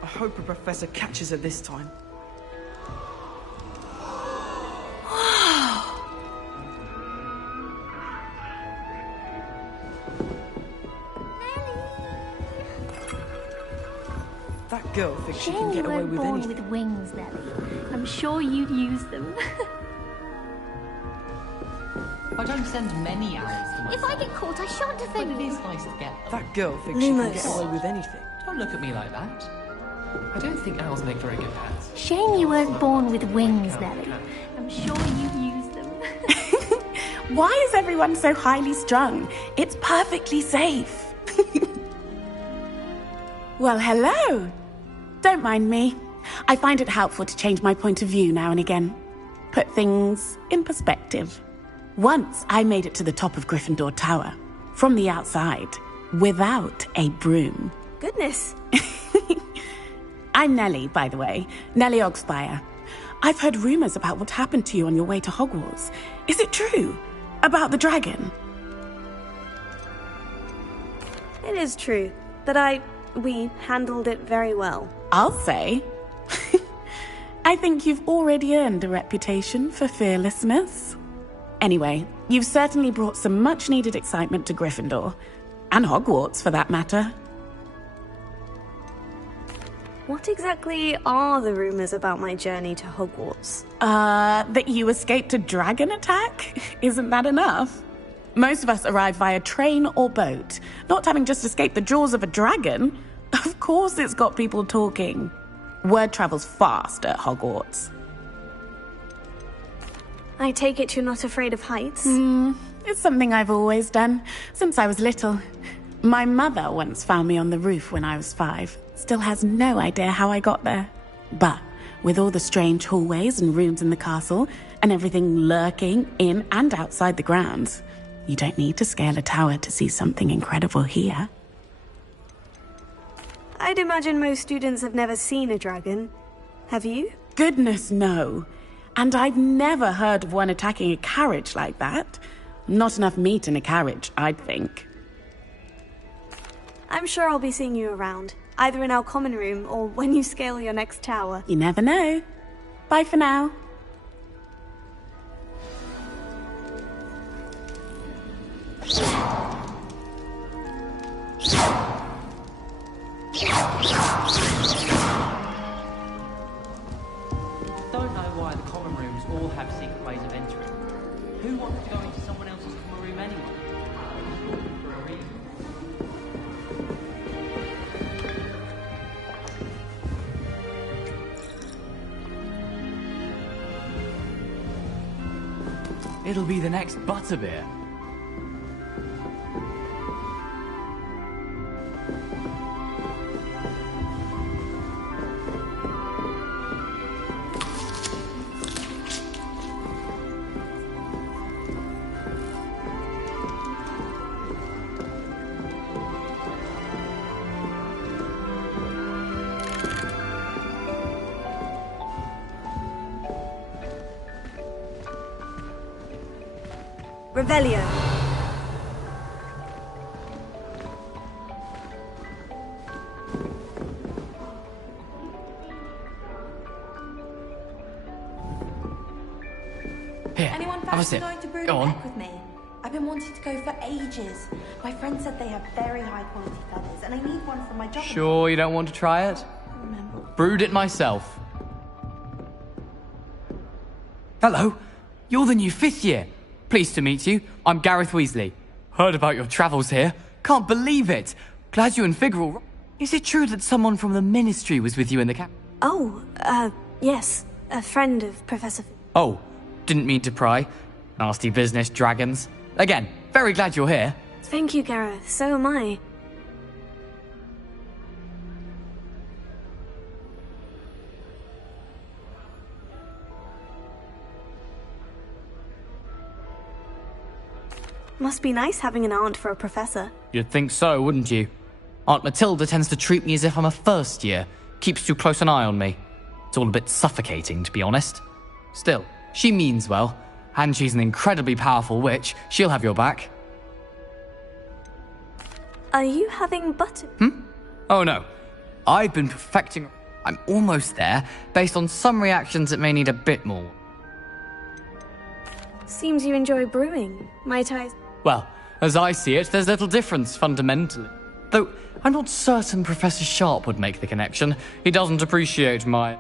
I hope a professor catches her this time. That girl thinks she can get away with anything. Shame you weren't born with wings, Nelly. I'm sure you'd use them. I don't spend many hours to myself. If I get caught, I shan't offend But it you. is nice to get them. That girl thinks she can get away with anything. Don't look at me like that. I don't think owls make very good pets. Shame you weren't born with wings, Nelly. I'm sure you'd use them. Why is everyone so highly strung? It's perfectly safe. Well, hello. Don't mind me. I find it helpful to change my point of view now and again. Put things in perspective. Once I made it to the top of Gryffindor Tower, from the outside, without a broom. Goodness. I'm Nellie, by the way. Nellie Ogspire. I've heard rumors about what happened to you on your way to Hogwarts. Is it true? About the dragon? It is true, but we handled it very well. I'll say. I think you've already earned a reputation for fearlessness. Anyway, you've certainly brought some much-needed excitement to Gryffindor. And Hogwarts, for that matter. What exactly are the rumors about my journey to Hogwarts? That you escaped a dragon attack? Isn't that enough? Most of us arrive via train or boat, not having just escaped the jaws of a dragon. Of course it's got people talking. Word travels fast at Hogwarts. I take it you're not afraid of heights? It's something I've always done, since I was little. My mother once found me on the roof when I was 5. Still has no idea how I got there. But with all the strange hallways and rooms in the castle, and everything lurking in and outside the grounds, you don't need to scale a tower to see something incredible here. I'd imagine most students have never seen a dragon. Have you? Goodness, no. And I've never heard of one attacking a carriage like that. Not enough meat in a carriage, I'd think. I'm sure I'll be seeing you around, either in our common room or when you scale your next tower. You never know. Bye for now. Don't know why the common rooms all have secret ways of entering. Who wants to go into someone else's common room anyway? For a reason. It'll be the next butterbeer. Revelio. Here, Anyone have a fancy sip. going to brew Go on. with me? I've been wanting to go for ages. My friend said they have very high quality feathers, and I need one for my job. Sure you don't want to try it? Brewed it myself. Hello, you're the new 5th year. Pleased to meet you. I'm Gareth Weasley. Heard about your travels here. Can't believe it. Glad you and Fig are all right. Is it true that someone from the Ministry was with you in the camp? Oh, yes. A friend of Professor Fig. Oh, didn't mean to pry. Nasty business, dragons. Again, very glad you're here. Thank you, Gareth. So am I. Must be nice having an aunt for a professor. You'd think so, wouldn't you? Aunt Matilda tends to treat me as if I'm a first year. Keeps too close an eye on me. It's all a bit suffocating, to be honest. Still, she means well. And she's an incredibly powerful witch. She'll have your back. Are you having butter? Oh no. I've been perfecting... I'm almost there, based on some reactions that may need a bit more. Seems you enjoy brewing. Might I... Well, as I see it, there's little difference fundamentally. Though, I'm not certain Professor Sharp would make the connection. He doesn't appreciate my...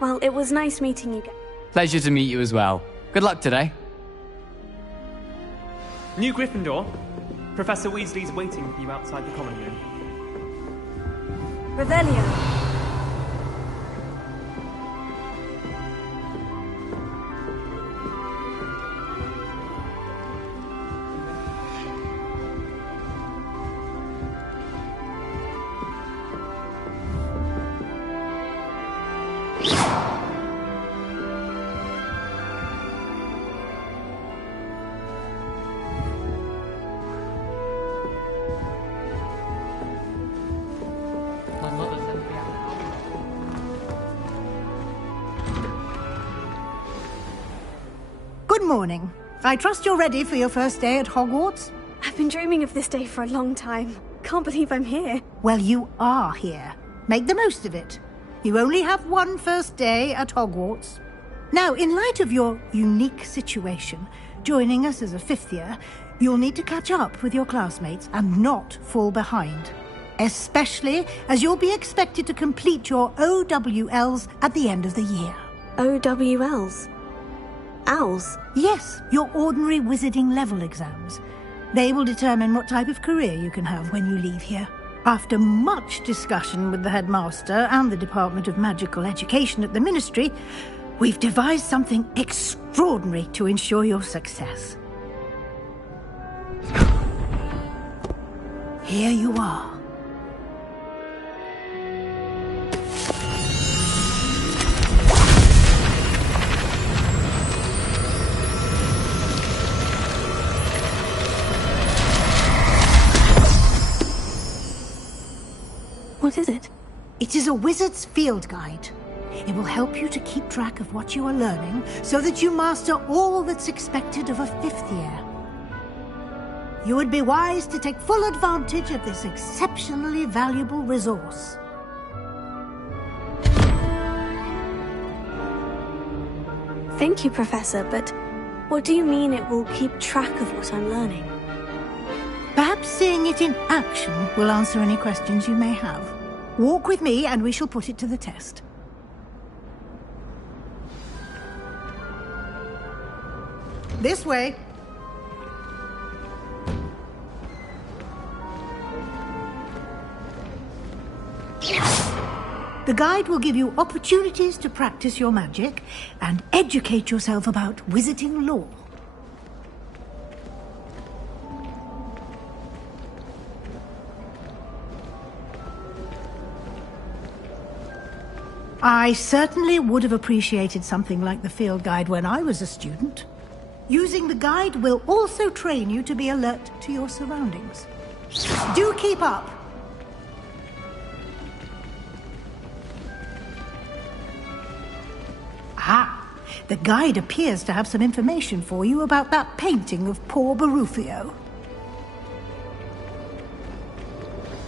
Well, it was nice meeting you. Pleasure to meet you as well. Good luck today. New Gryffindor. Professor Weasley's waiting for you outside the common room. Revelio. Good morning. I trust you're ready for your first day at Hogwarts? I've been dreaming of this day for a long time. Can't believe I'm here. Well, you are here. Make the most of it. You only have one first day at Hogwarts. Now, in light of your unique situation, joining us as a 5th year, you'll need to catch up with your classmates and not fall behind. Especially as you'll be expected to complete your OWLs at the end of the year. OWLs? Owls? Yes, your ordinary wizarding level exams. They will determine what type of career you can have when you leave here. After much discussion with the headmaster and the Department of Magical Education at the Ministry, we've devised something extraordinary to ensure your success. Here you are. What is it? It is a wizard's field guide. It will help you to keep track of what you are learning so that you master all that's expected of a 5th year. You would be wise to take full advantage of this exceptionally valuable resource. Thank you, Professor, but what do you mean it will keep track of what I'm learning? Perhaps seeing it in action will answer any questions you may have. Walk with me and we shall put it to the test. This way. The guide will give you opportunities to practice your magic and educate yourself about wizarding lore. I certainly would have appreciated something like the field guide when I was a student. Using the guide will also train you to be alert to your surroundings. Do keep up! Ah, the guide appears to have some information for you about that painting of poor Barufio.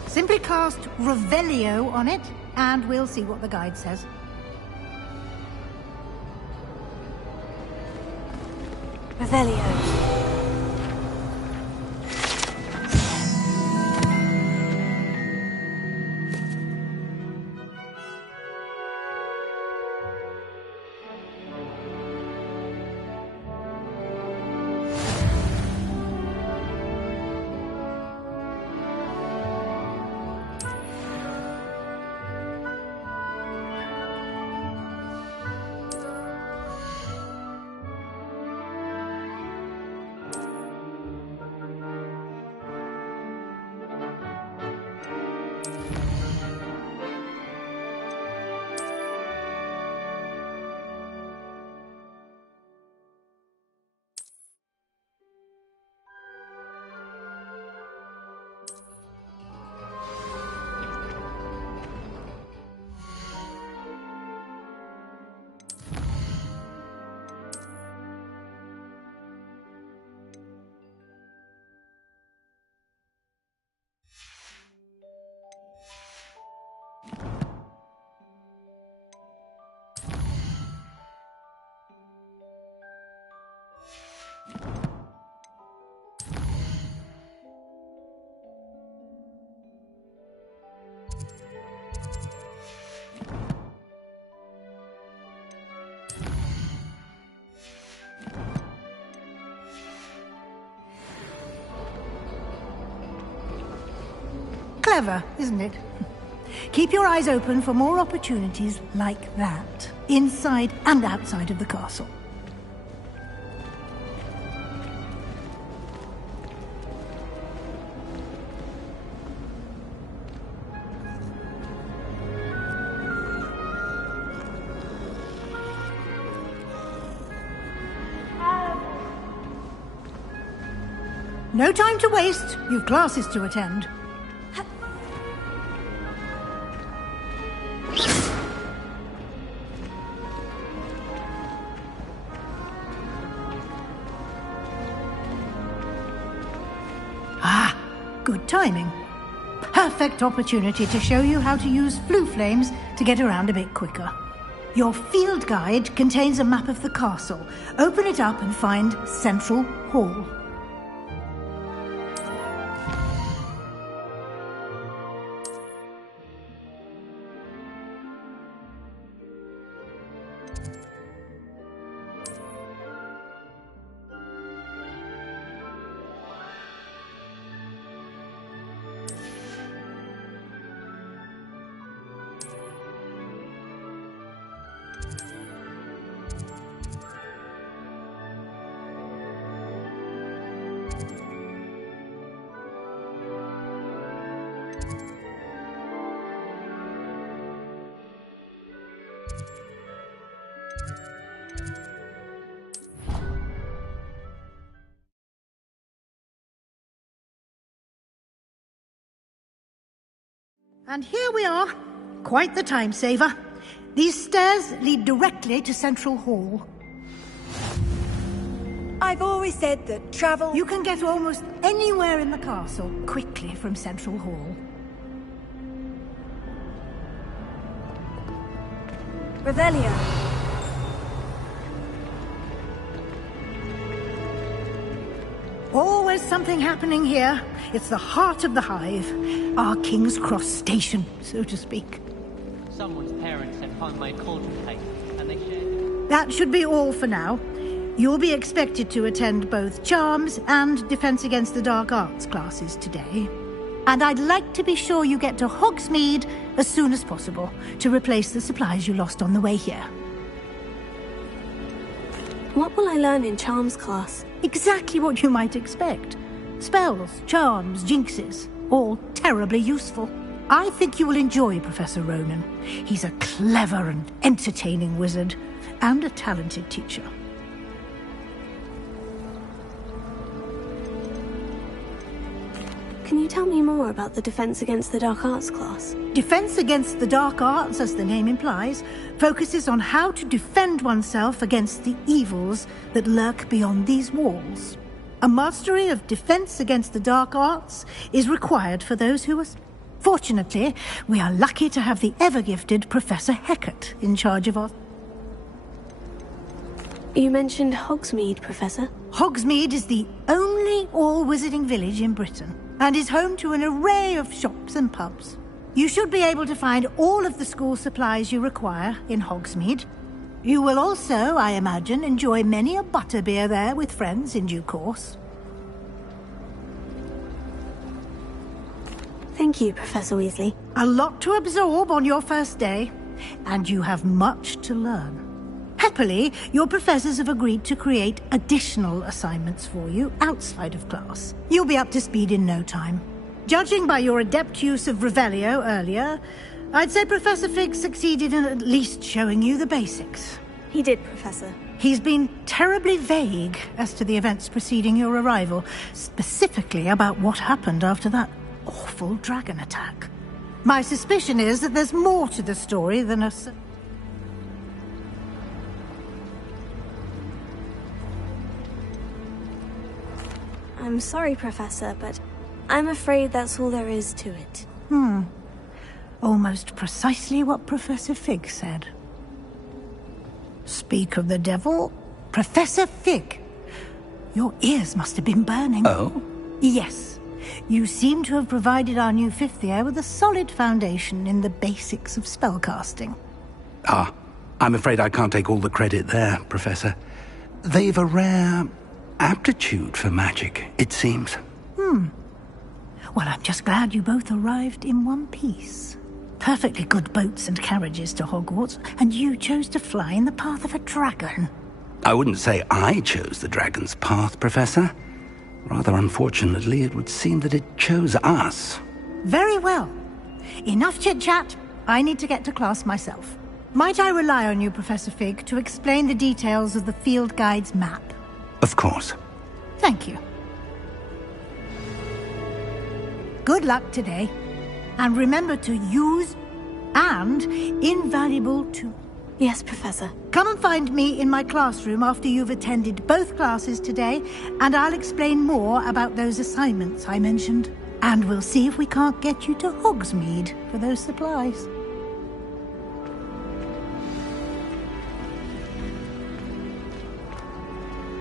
Simply cast Revelio on it, and we'll see what the guide says. Revelio. Clever, isn't it? Keep your eyes open for more opportunities like that, inside and outside of the castle. No time to waste. You've classes to attend. Good timing. Perfect opportunity to show you how to use flue flames to get around a bit quicker. Your field guide contains a map of the castle. Open it up and find Central Hall. And here we are. Quite the time saver. These stairs lead directly to Central Hall. I've always said that travel... You can get almost anywhere in the castle quickly from Central Hall. Revelio. Always something happening here. It's the heart of the hive. Our King's Cross station, so to speak. Someone's parents had homemade cauldron cake, and they shared... That should be all for now. You'll be expected to attend both Charms and Defense Against the Dark Arts classes today. And I'd like to be sure you get to Hogsmeade as soon as possible to replace the supplies you lost on the way here. What will I learn in Charms class? Exactly what you might expect. Spells, charms, jinxes, all terribly useful. I think you will enjoy Professor Ronan. He's a clever and entertaining wizard, and a talented teacher. Can you tell me more about the Defense Against the Dark Arts class? Defense Against the Dark Arts, as the name implies, focuses on how to defend oneself against the evils that lurk beyond these walls. A mastery of Defense Against the Dark Arts is required for those who are... Fortunately, we are lucky to have the ever-gifted Professor Hecat in charge of our... You mentioned Hogsmeade, Professor. Hogsmeade is the only all-wizarding village in Britain, and is home to an array of shops and pubs. You should be able to find all of the school supplies you require in Hogsmeade. You will also, I imagine, enjoy many a butterbeer there with friends in due course. Thank you, Professor Weasley. A lot to absorb on your first day, and you have much to learn. Happily, your professors have agreed to create additional assignments for you outside of class. You'll be up to speed in no time. Judging by your adept use of Revelio earlier, I'd say Professor Fig succeeded in at least showing you the basics. He did, Professor. He's been terribly vague as to the events preceding your arrival, specifically about what happened after that awful dragon attack. My suspicion is that there's more to the story than a... I'm sorry, Professor, but I'm afraid that's all there is to it. Almost precisely what Professor Fig said. Speak of the devil, Professor Fig. Your ears must have been burning. Oh? Yes. You seem to have provided our new fifth year with a solid foundation in the basics of spellcasting. Ah, I'm afraid I can't take all the credit there, Professor. They've a rare aptitude for magic, it seems. Well, I'm just glad you both arrived in one piece. Perfectly good boats and carriages to Hogwarts, and you chose to fly in the path of a dragon. I wouldn't say I chose the dragon's path, Professor. Rather unfortunately, it would seem that it chose us. Very well. Enough chit-chat. I need to get to class myself. Might I rely on you, Professor Fig, to explain the details of the field guide's map? Of course. Thank you. Good luck today. And remember to use and invaluable to... Yes, Professor. Come and find me in my classroom after you've attended both classes today, and I'll explain more about those assignments I mentioned. And we'll see if we can't get you to Hogsmeade for those supplies.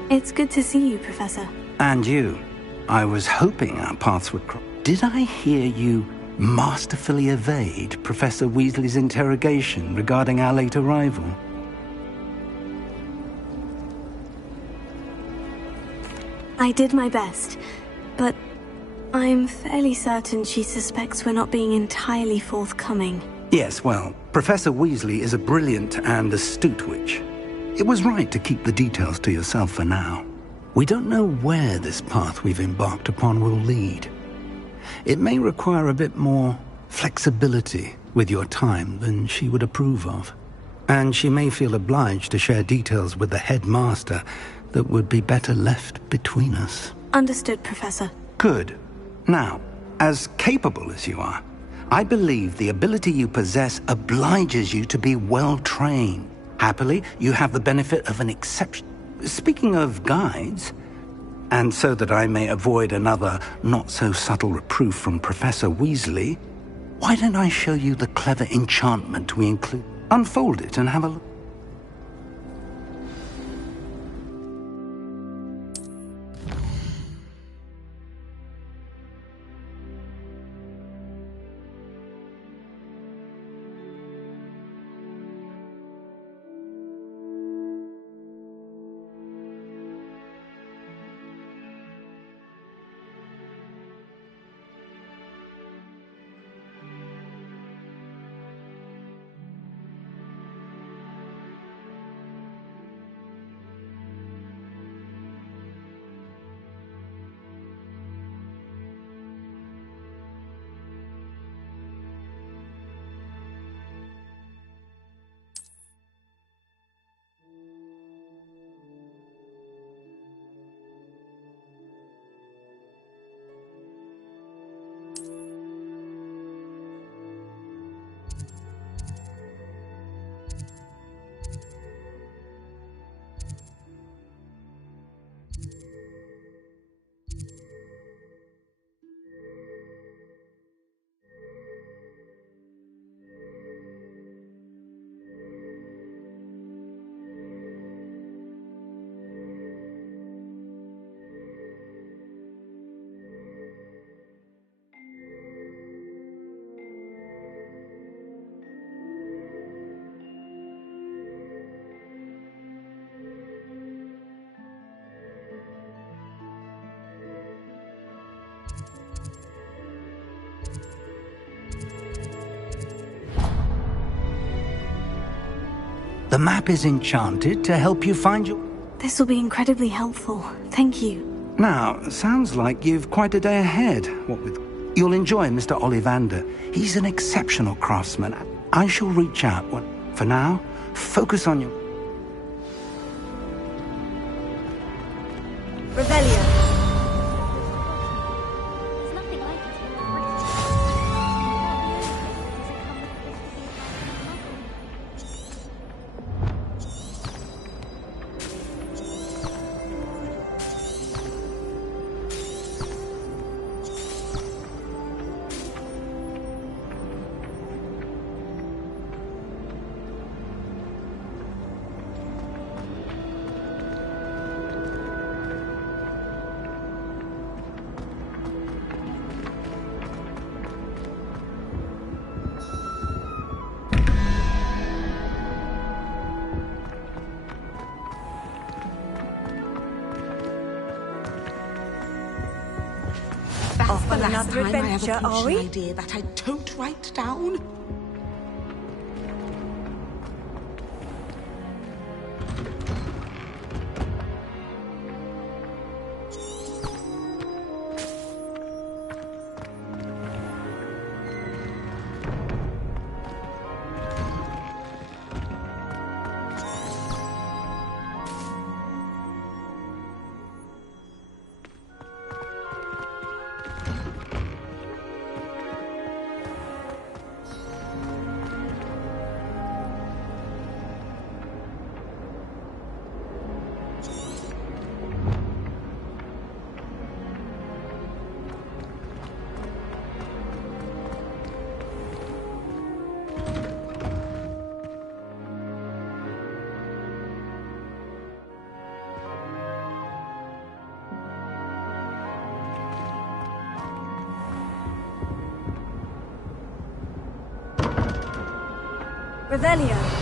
It's good to see you, Professor. And you. I was hoping our paths would cross. Did I hear you masterfully evade Professor Weasley's interrogation regarding our late arrival? I did my best, but I'm fairly certain she suspects we're not being entirely forthcoming. Yes, well, Professor Weasley is a brilliant and astute witch. It was right to keep the details to yourself for now. We don't know where this path we've embarked upon will lead. It may require a bit more flexibility with your time than she would approve of. And she may feel obliged to share details with the headmaster that would be better left between us. Understood, Professor. Good. Now, as capable as you are, I believe the ability you possess obliges you to be well-trained. Happily, you have the benefit of an exception. Speaking of guides, and so that I may avoid another not-so-subtle reproof from Professor Weasley, why don't I show you the clever enchantment we include? Unfold it and have a look. The map is enchanted to help you find your... This will be incredibly helpful. Thank you. Now, sounds like you've quite a day ahead. What with... You'll enjoy Mr. Ollivander. He's an exceptional craftsman. I shall reach out. For now, focus on your... Revelio. Off the last another time I have adventure, a are potion we? idea that I don't write down. Revelio.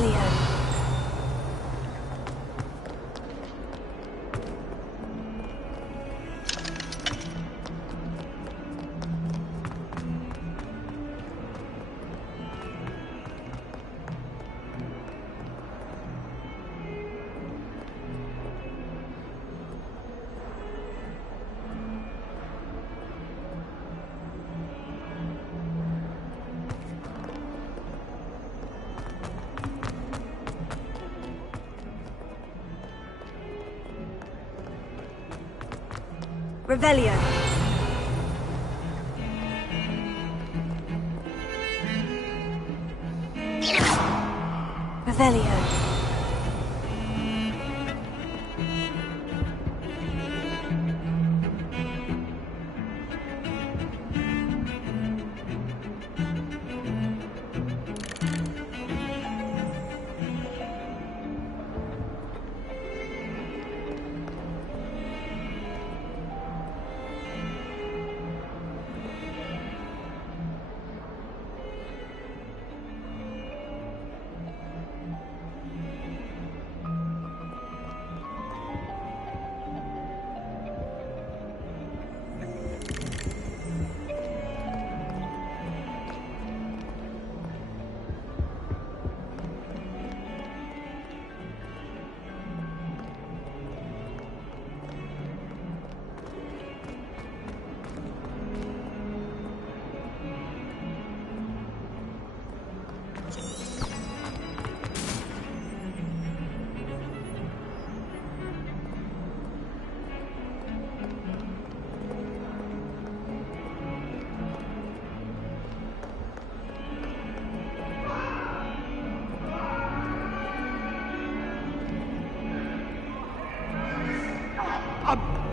Revelio. Revelio. Revelio.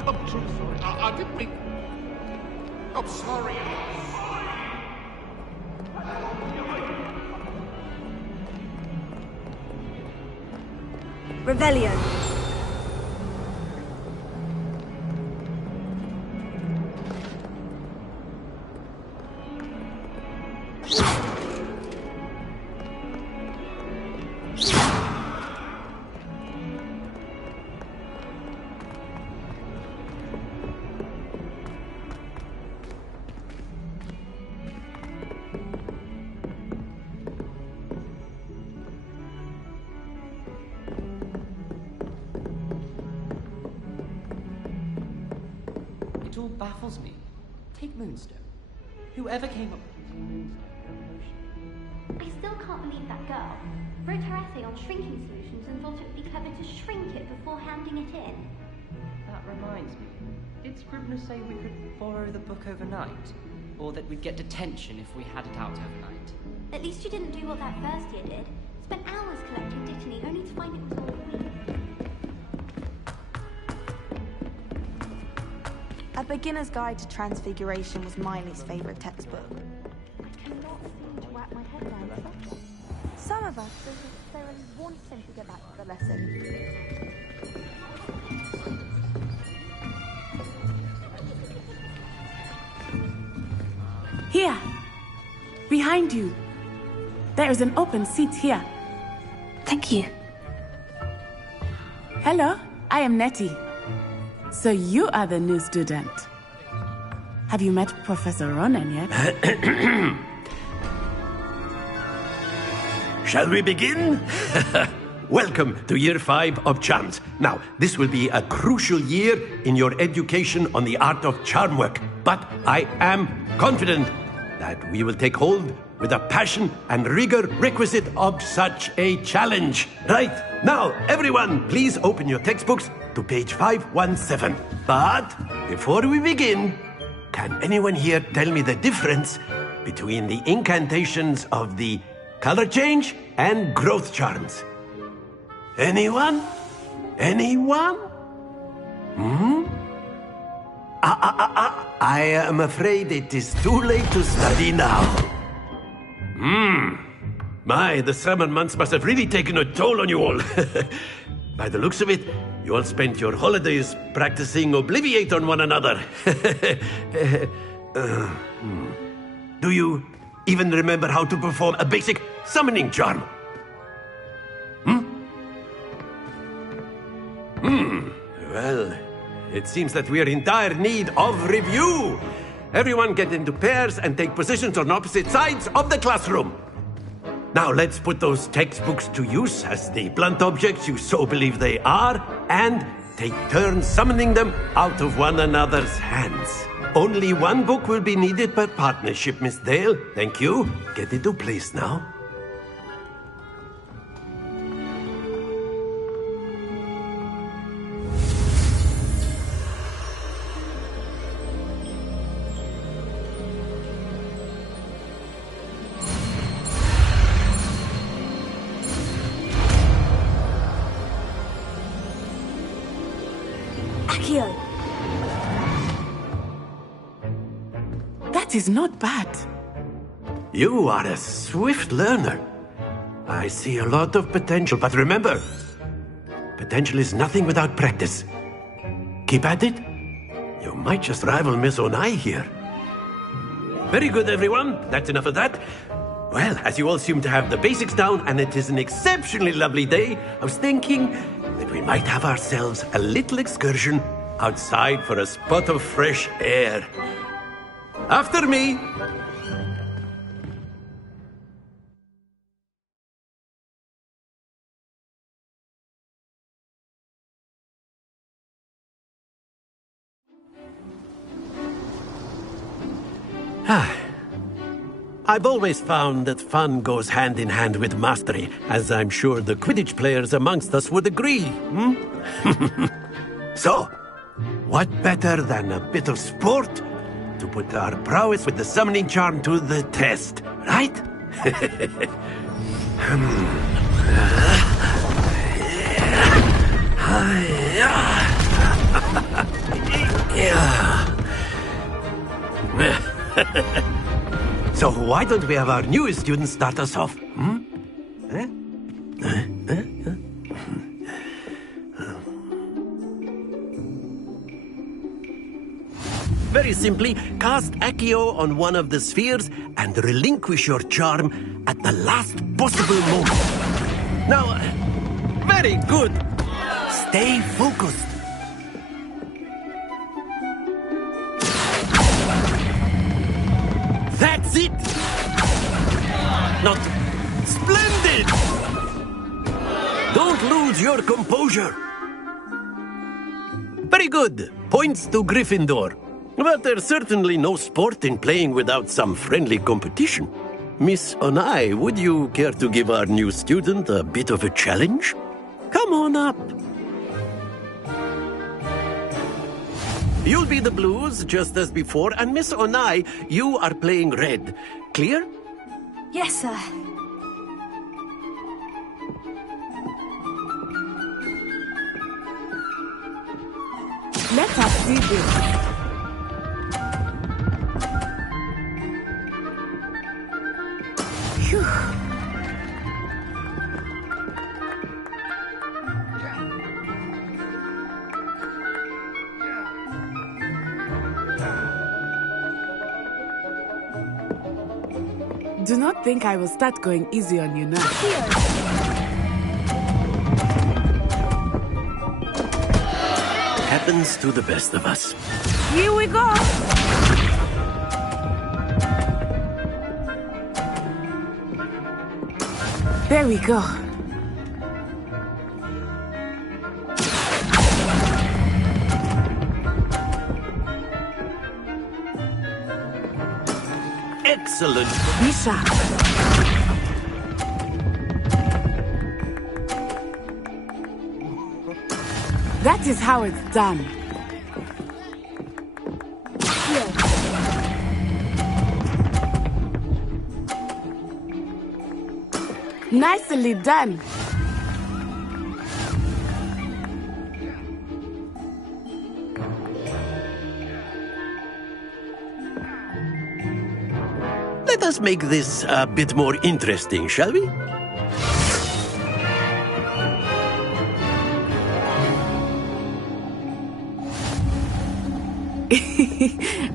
I'm truly sorry. I didn't mean... I'm sorry. Revelio. It all baffles me. Take Moonstone. Whoever came up with using Moonstone for emotion. I still can't believe that girl wrote her essay on shrinking solutions and thought it would be clever to shrink it before handing it in. That reminds me. Did Scribner say we could borrow the book overnight? Or that we'd get detention if we had it out overnight? At least you didn't do what that first year did. Spent hours collecting Dittany only to find it was all a week. A Beginner's Guide to Transfiguration was Miley's favourite textbook. I cannot seem to wrap my head around the subject. Some of us don't necessarily want them to go back to the lesson. Here! Behind you! There is an open seat here. Thank you. Hello, I am Nettie. So you are the new student. Have you met Professor Ronan yet? Shall we begin? Welcome to Year 5 of Charms. Now, this will be a crucial year in your education on the art of charm work, but I am confident that we will take hold with the passion and rigor requisite of such a challenge. Right, now, everyone, please open your textbooks to page 517. But before we begin, can anyone here tell me the difference between the incantations of the color change and growth charms? Anyone? Anyone? I am afraid it is too late to study now. My, the summer months must have really taken a toll on you all. By the looks of it, you all spent your holidays practicing Obliviate on one another. Do you even remember how to perform a basic summoning charm? Well, it seems that we are in dire need of review. Everyone get into pairs and take positions on opposite sides of the classroom. Now let's put those textbooks to use as the blunt objects you so believe they are, and take turns summoning them out of one another's hands. Only one book will be needed per partnership, Miss Dale. Thank you. Get into place now. That is not bad. You are a swift learner. I see a lot of potential, but remember, potential is nothing without practice. Keep at it. You might just rival Miss Onai here. Very good, everyone. That's enough of that. Well, as you all seem to have the basics down, and it is an exceptionally lovely day, I was thinking that we might have ourselves a little excursion outside for a spot of fresh air. After me! I've always found that fun goes hand in hand with mastery, as I'm sure the Quidditch players amongst us would agree, So, what better than a bit of sport to put our prowess with the summoning charm to the test, right? So why don't we have our newest student start us off? Very simply, cast Accio on one of the spheres and relinquish your charm at the last possible moment. Now, very good. Stay focused. That's it! Not splendid! Don't lose your composure. Very good. Points to Gryffindor. But there's certainly no sport in playing without some friendly competition. Miss Onai, would you care to give our new student a bit of a challenge? Come on up. You'll be the blues, just as before, and Miss Onai, you are playing red. Clear? Yes, sir. Let us see this. Phew. Do not think I will start going easy on you now. Happens to the best of us. Here we go. There we go. Excellent. Be sharp. That is how it's done. Nicely done. Let us make this a bit more interesting, shall we?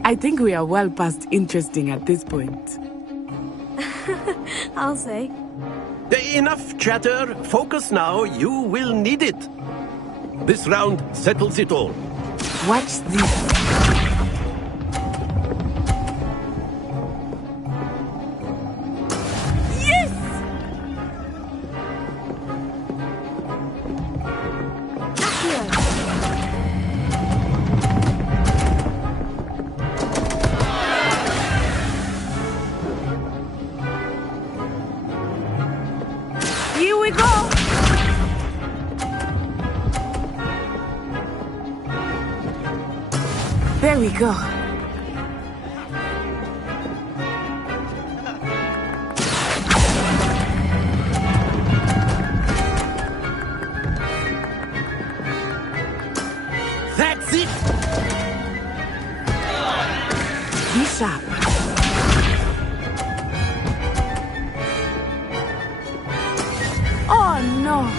I think we are well past interesting at this point. I'll say. Enough chatter. Focus now. You will need it. This round settles it all. Watch this. Here we go! There we go. That's it! Be sharp. Oh no!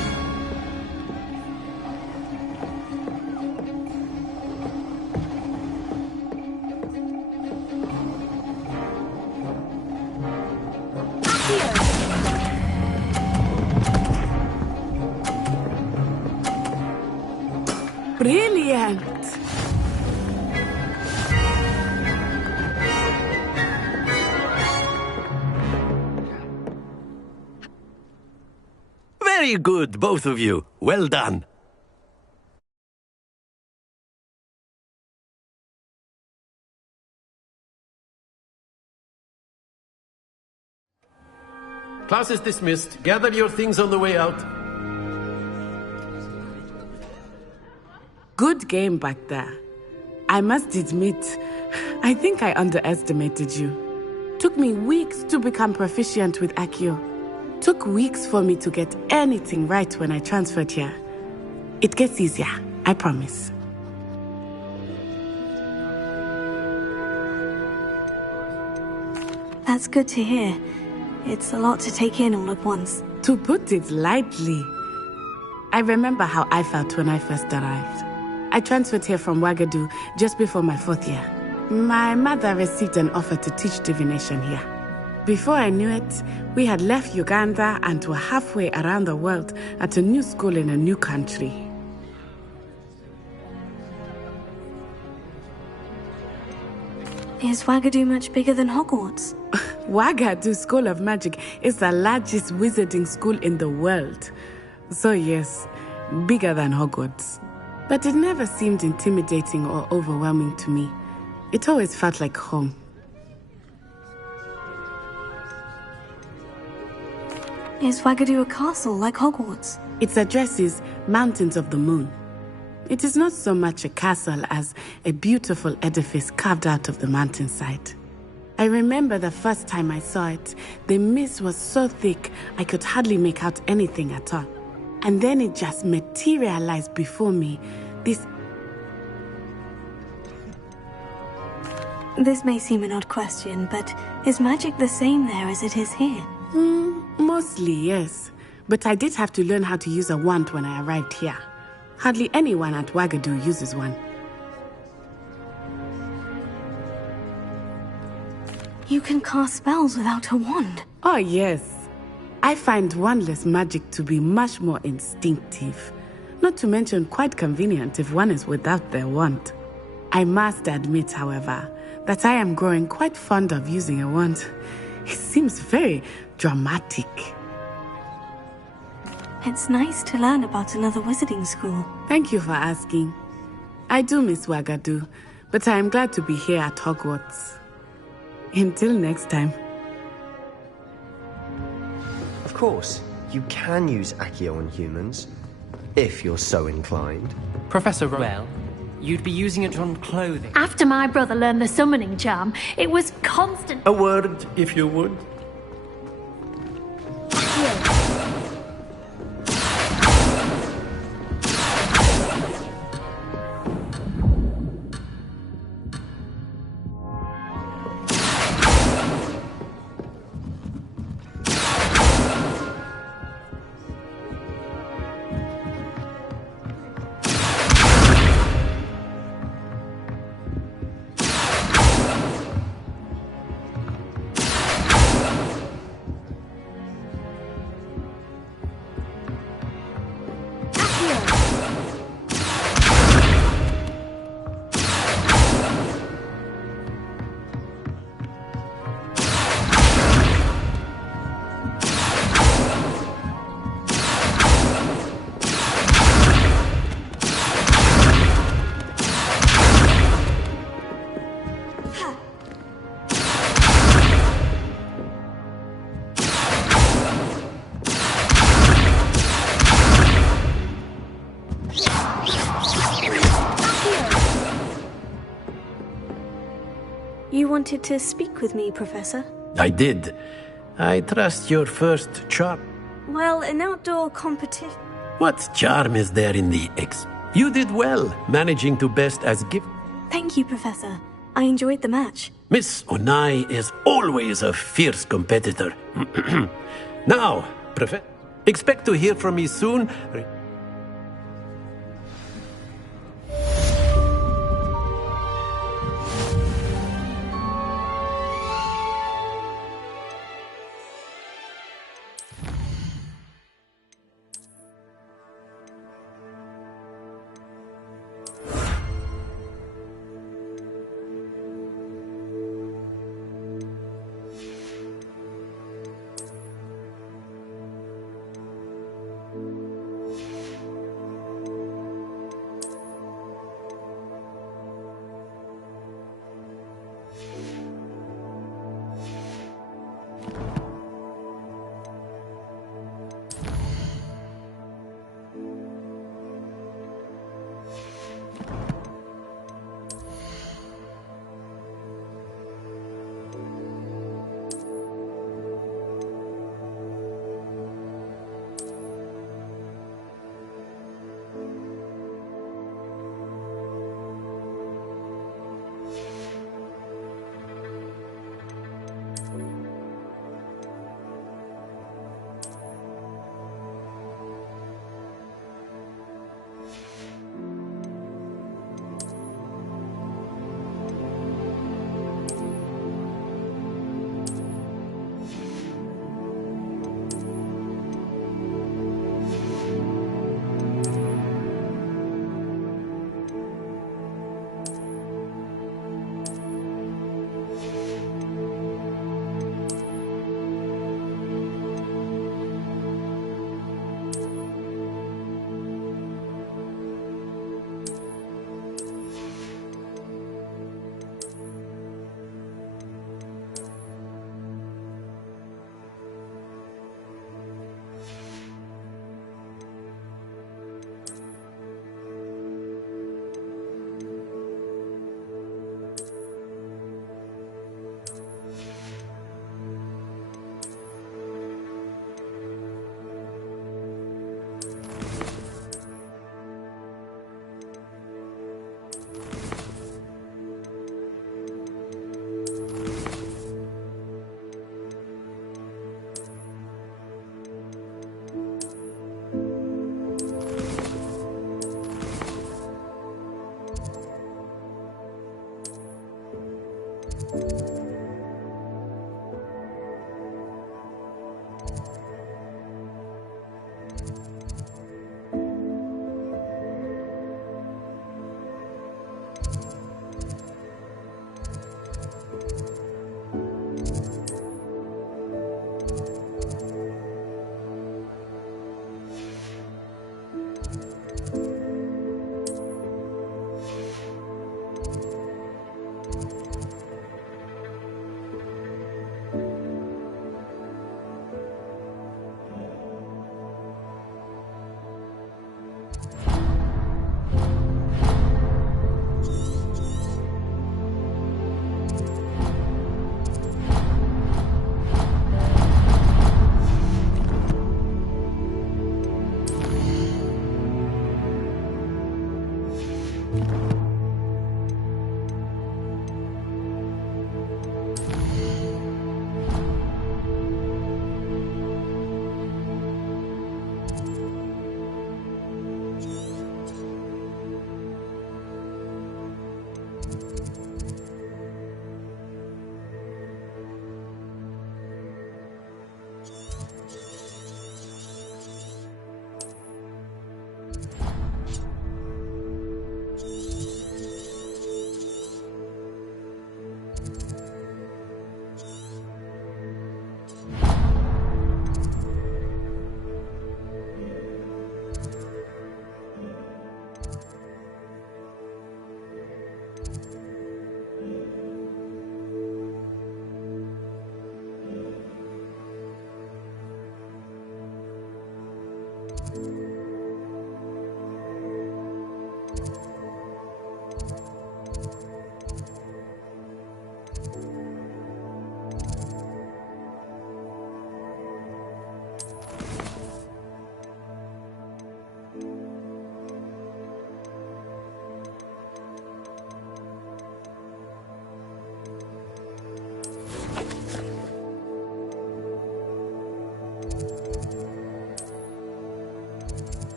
Brilliant! Very good, both of you. Well done. Class is dismissed. Gather your things on the way out. Good game back there. I must admit, I think I underestimated you. Took me weeks to become proficient with Accio. Took weeks for me to get anything right when I transferred here. It gets easier, I promise. That's good to hear. It's a lot to take in all at once. To put it lightly, I remember how I felt when I first arrived. I transferred here from Ouagadougou just before my 4th year. My mother received an offer to teach divination here. Before I knew it, we had left Uganda and were halfway around the world at a new school in a new country. Is Ouagadougou much bigger than Hogwarts? Ouagadougou School of Magic is the largest wizarding school in the world. So yes, bigger than Hogwarts. But it never seemed intimidating or overwhelming to me. It always felt like home. Is Ouagadougou a castle like Hogwarts? Its address is Mountains of the Moon. It is not so much a castle as a beautiful edifice carved out of the mountainside. I remember the first time I saw it, the mist was so thick I could hardly make out anything at all. And then it just materialized before me, this may seem an odd question, but is magic the same there as it is here? Mostly, yes. But I did have to learn how to use a wand when I arrived here. Hardly anyone at Ouagadougou uses one. You can cast spells without a wand? Oh, yes. I find wandless magic to be much more instinctive. Not to mention quite convenient if one is without their wand. I must admit, however, that I am growing quite fond of using a wand. It seems very dramatic. It's nice to learn about another wizarding school. Thank you for asking. I do miss Ouagadougou, but I am glad to be here at Hogwarts. Until next time. Of course, you can use Accio on humans, if you're so inclined. Professor Well, you'd be using it on clothing. After my brother learned the summoning charm, it was constant. A word, if you would. You wanted to speak with me, Professor? I did. I trust your first charm. Well, an outdoor competition... What charm is there in the You did well, managing to best as gift. Thank you, Professor. I enjoyed the match. Miss Onai is always a fierce competitor. Now, Professor, expect to hear from me soon.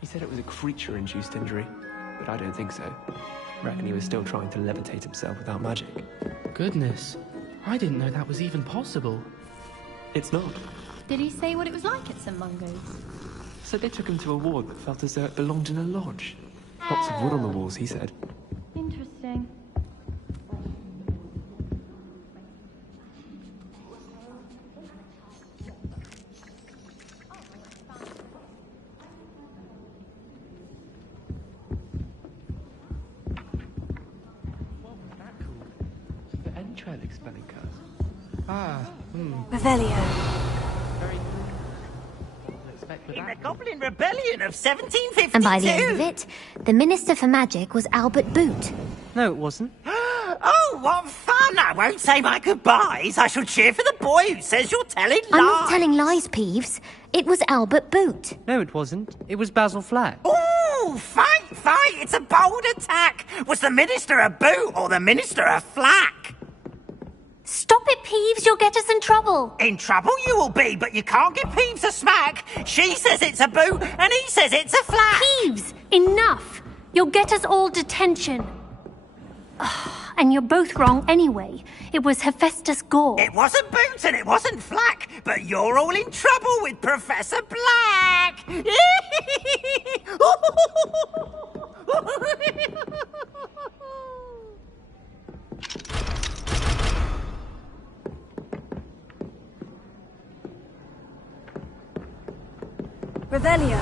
He said it was a creature-induced injury, but I don't think so. I reckon he was still trying to levitate himself without magic. Goodness, I didn't know that was even possible. It's not. Did he say what it was like at St. Mungo's? So they took him to a ward that felt as though it belonged in a lodge. Lots of wood on the walls, he said. Interesting. Expelling curse. Revelio. In the Goblin Rebellion of 1752. And by the end of it, the Minister for Magic was Albert Boot. No, it wasn't. Oh, what fun! I won't say my goodbyes. I shall cheer for the boy who says you're telling lies. I'm not telling lies, Peeves. It was Albert Boot. No, it wasn't. It was Basil Flack. Ooh, fight! It's a bold attack. Was the Minister a Boot or the Minister a Flack? Stop it, Peeves. You'll get us in trouble. In trouble you will be, but you can't give Peeves a smack. She says it's a Boot, and he says it's a Flack. Peeves, enough. You'll get us all detention. And you're both wrong anyway. It was Hephaestus Gore. It wasn't Boot and it wasn't Flack, but you're all in trouble with Professor Black. Revelio.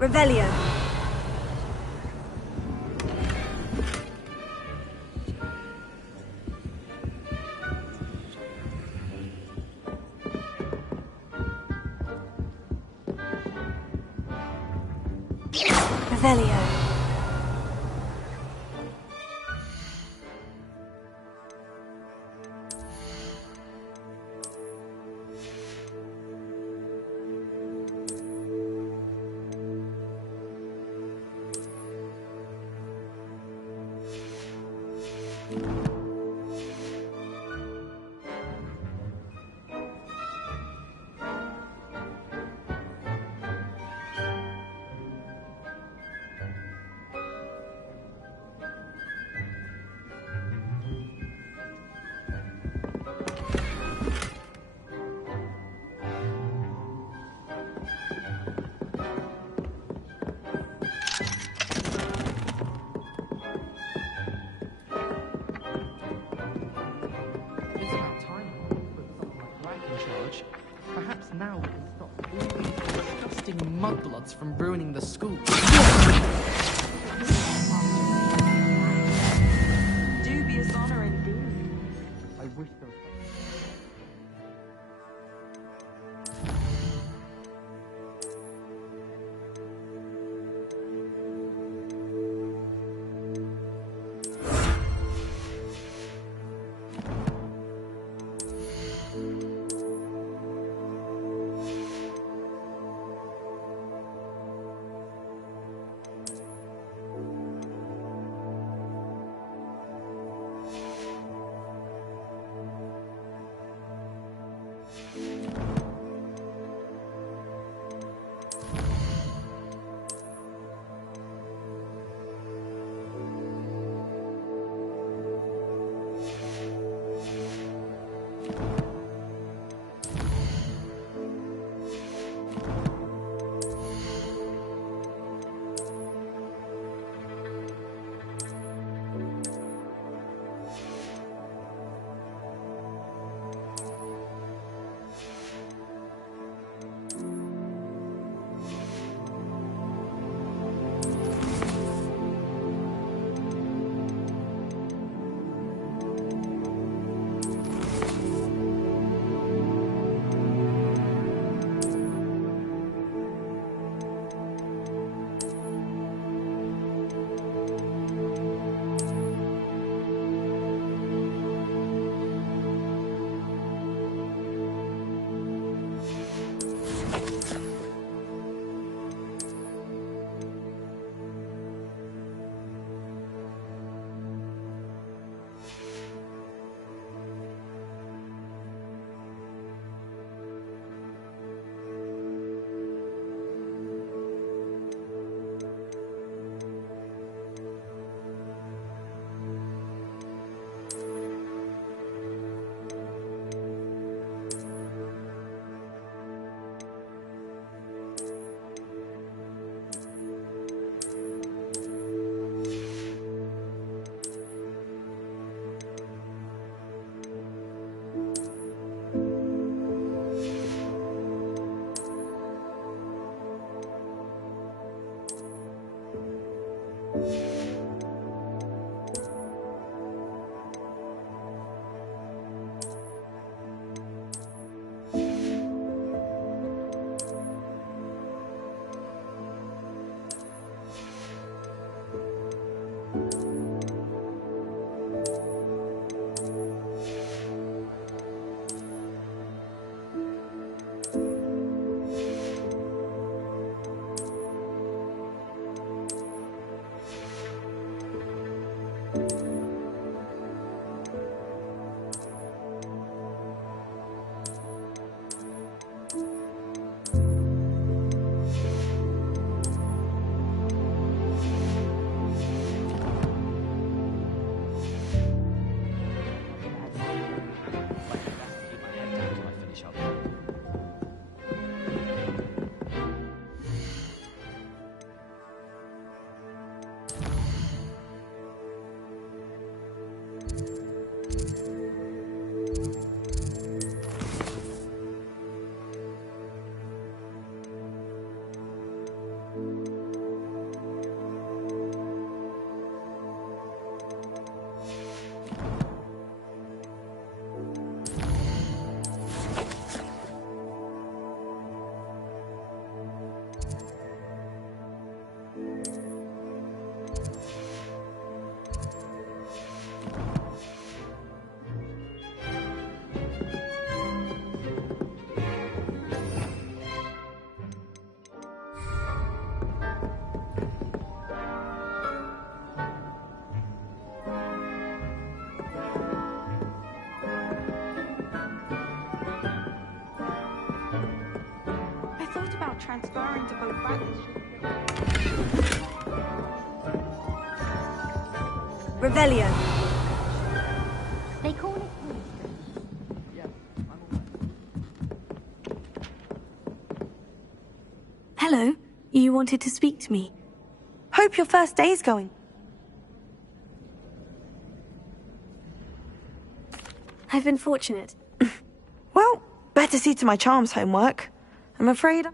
Revelio. Revelio. mudbloods from ruining the school. Dubious honor indeed. I wish there was... Transferring to both branches. Revelio. They call it. Hello. You wanted to speak to me. Hope your first day's going. I've been fortunate. Well, better see to my charms homework. I'm afraid...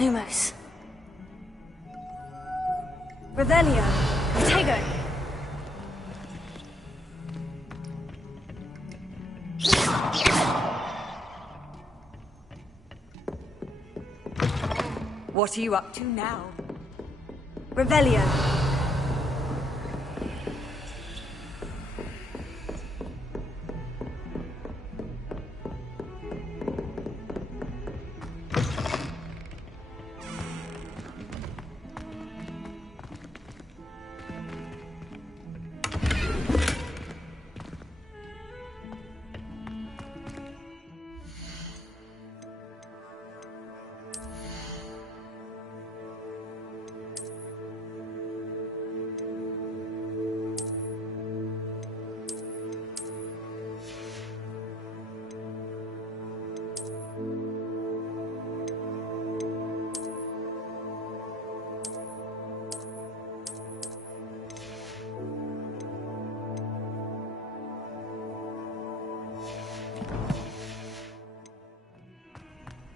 Lumos. Revelio. Protego. What are you up to now? Revelio.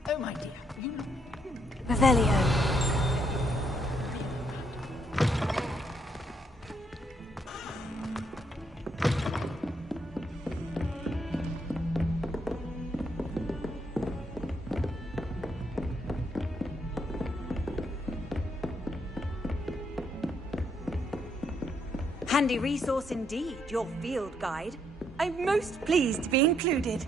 Oh, my dear. Revelio. Handy resource indeed, your field guide. I'm most pleased to be included.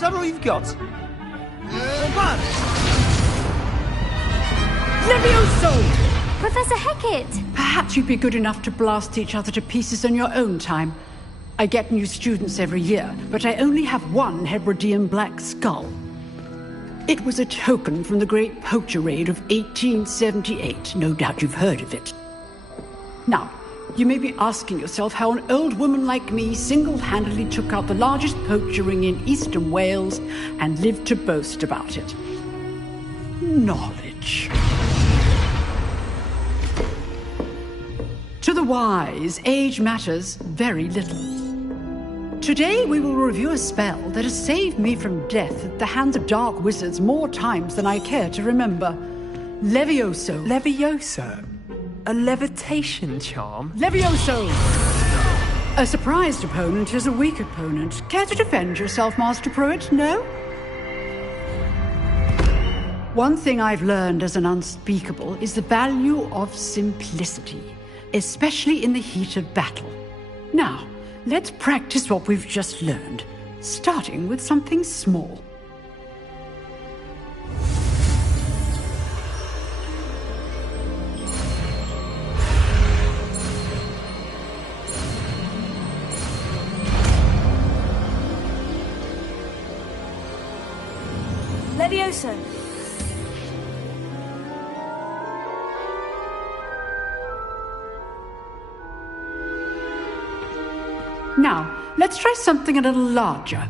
Is that all you've got? Levioso! Professor Hecat! Perhaps you'd be good enough to blast each other to pieces in your own time. I get new students every year, but I only have one Hebridean black skull. It was a token from the Great Poacher Raid of 1878. No doubt you've heard of it. Now, you may be asking yourself how an old woman like me single-handedly took out the largest poacher ring in eastern Wales and lived to boast about it. Knowledge. To the wise, age matters very little. Today we will review a spell that has saved me from death at the hands of dark wizards more times than I care to remember. Levioso. Levioso? A levitation charm? Levioso! A surprised opponent is a weak opponent. Care to defend yourself, Master Pruitt? No? One thing I've learned as an unspeakable is the value of simplicity, especially in the heat of battle. Now, let's practice what we've just learned, starting with something small. Levioso. Now, let's try something a little larger.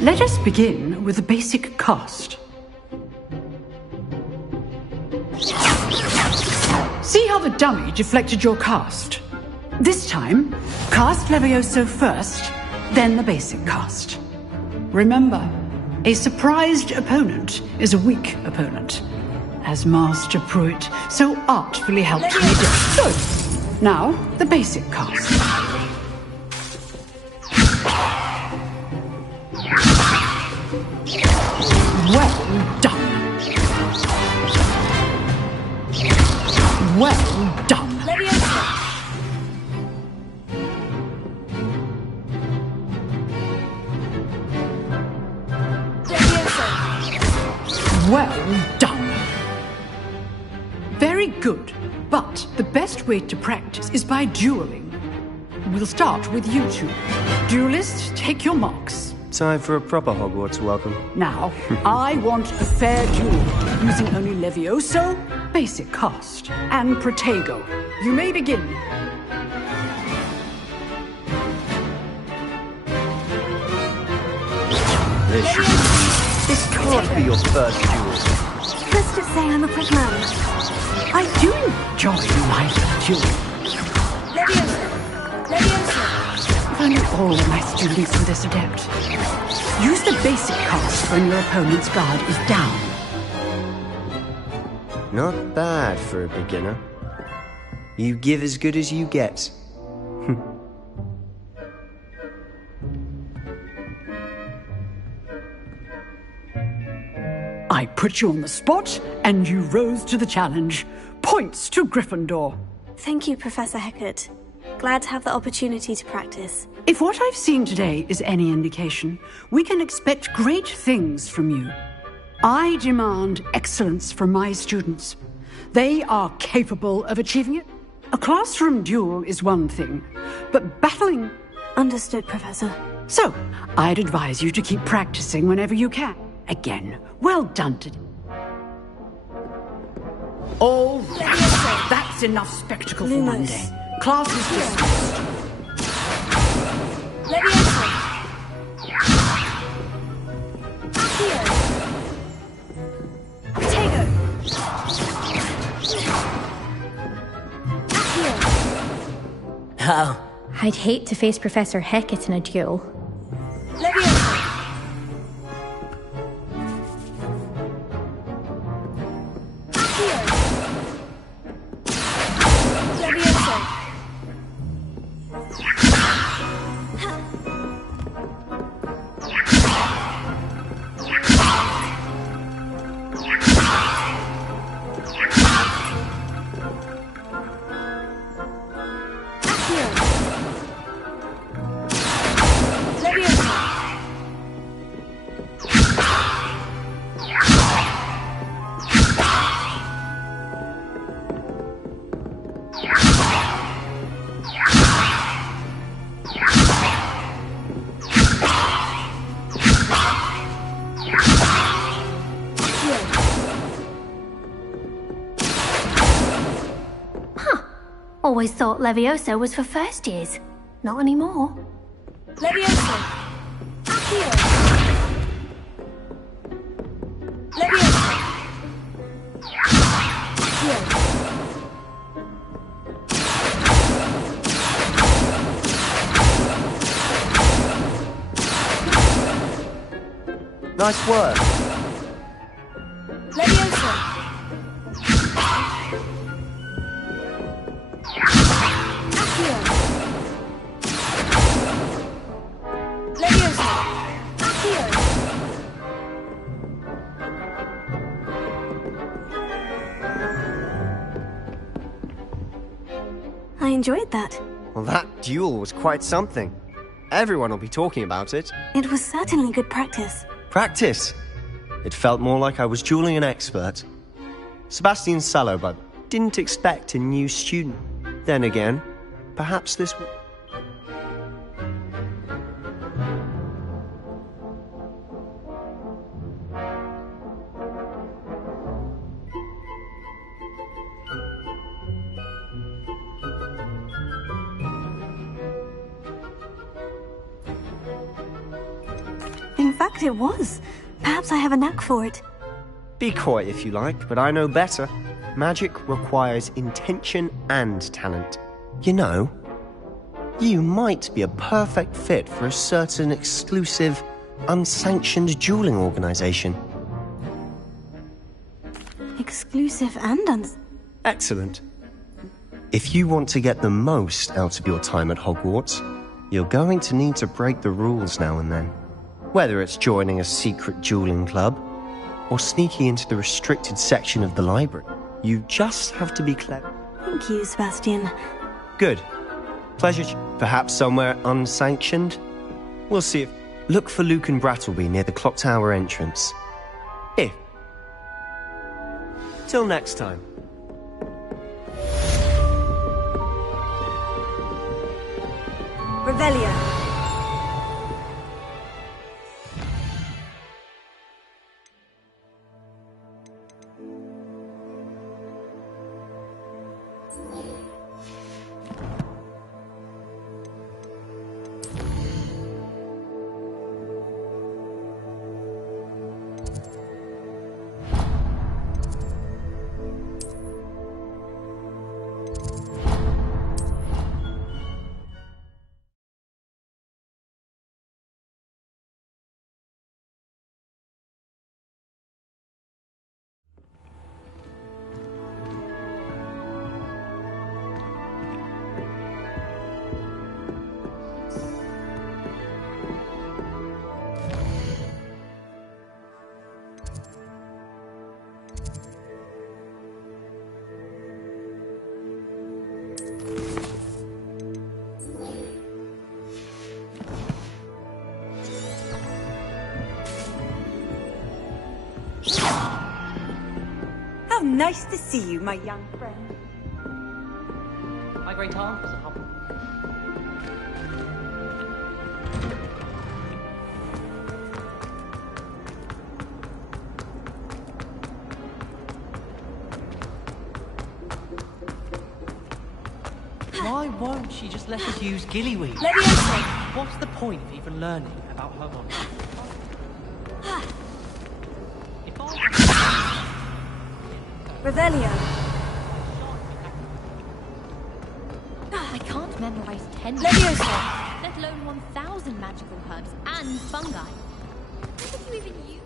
Let us begin with the basic cast. See how the dummy deflected your cast? This time, cast Levioso first, then the basic cast. Remember, a surprised opponent is a weak opponent. As Master Pruitt so artfully helped me do. Good. Now, the basic cast. Well done. Well done. Well done. Very good. But the best way to practice is by dueling. We'll start with you two. Duelists, take your marks. Time for a proper Hogwarts welcome. Now, I want a fair duel, using only Levioso, basic cast, and Protego. You may begin. This can't be your first duel. Let's just say I'm a quick man. I do enjoy my duel. If only all of my students were this adept. Use the basic cast when your opponent's guard is down. Not bad for a beginner. You give as good as you get. I put you on the spot, and you rose to the challenge. Points to Gryffindor. Thank you, Professor Hecat. Glad to have the opportunity to practice. If what I've seen today is any indication, we can expect great things from you. I demand excellence from my students. They are capable of achieving it. A classroom duel is one thing, but battling... Understood, Professor. So, I'd advise you to keep practicing whenever you can. Again, well done today. All right. That's enough spectacle for one day. Class is dismissed. Oh. I'd hate to face Professor Hecat in a duel. Always thought Levioso was for first years. Not anymore. Levioso! Accio! Levioso! Accio! Nice work. Levioso! I enjoyed that. Well, that duel was quite something. Everyone will be talking about it. It was certainly good practice. Practice? It felt more like I was dueling an expert. Sebastian Sallow, but didn't expect a new student. Then again, perhaps this... In fact, it was. Perhaps I have a knack for it. Be coy if you like, but I know better. Magic requires intention and talent. You know, you might be a perfect fit for a certain exclusive, unsanctioned dueling organization. Exclusive and Excellent. If you want to get the most out of your time at Hogwarts, you're going to need to break the rules now and then. Whether it's joining a secret dueling club, or sneaking into the restricted section of the library, you just have to be clever. Thank you, Sebastian. Good. Pleasure. Perhaps somewhere unsanctioned? We'll see if... Look for Luke and Brattleby near the clock tower entrance. If. Till next time. Revelio. How nice to see you, my young friend. My great aunt was a hub. Why won't she just let us use gillyweed? Leviosa! What's the point of even learning about her body? Revelio. I can't memorize 10 Leviosa! let alone 1,000 magical herbs and fungi. How could you even use?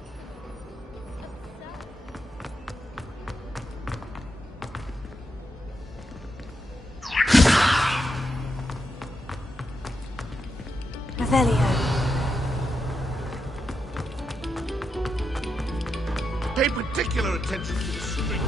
Revelio. Pay particular attention to the street.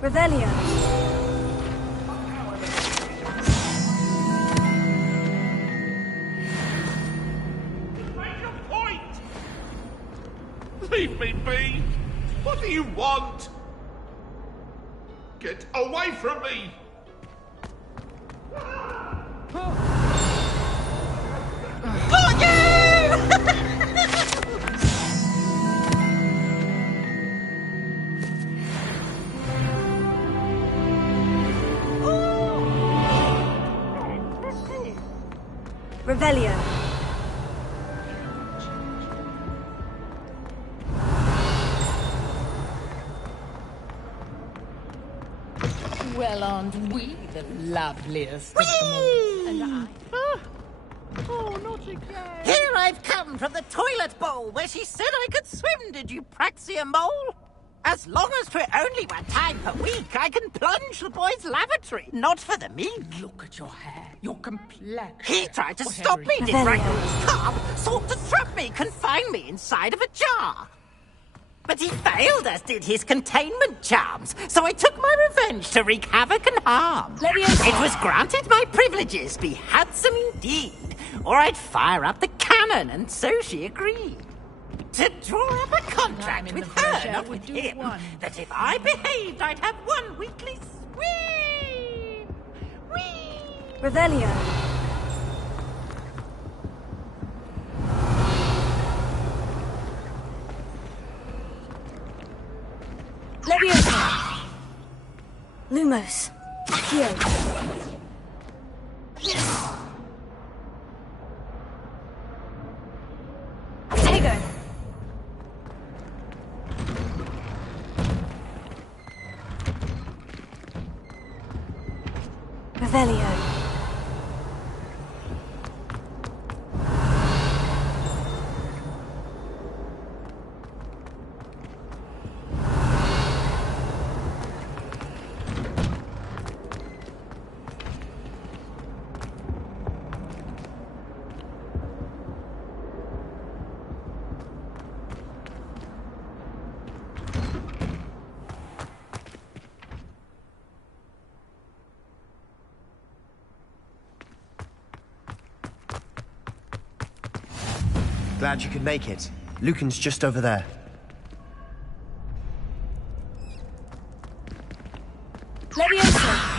Revelio. Make a point! Leave me be! What do you want? Get away from me! Revelio. Well, aren't we the loveliest of them all? And I. Oh, not again. Here I've come from the toilet bowl where she said I could swim murdered, you praxia mole? As long as 'twere only 1 time per week, I can plunge the boy's lavatory, not for the meat. Look at your hair, your complexion. He tried to Whatever stop me, it did is. Bracknell's calf, sought to trap me, confine me inside of a jar. But he failed, as did his containment charms, so I took my revenge to wreak havoc and harm. It was granted my privileges be handsome indeed, or I'd fire up the cannon, and so she agreed. To draw up a contract with her, not with him, that if I behaved, I'd have 1 weekly whee! Whee! Revelio. Leviosa. Lumos. Accio. Tego. Revelio. Glad you could make it. Lucan's just over there. Leviosa.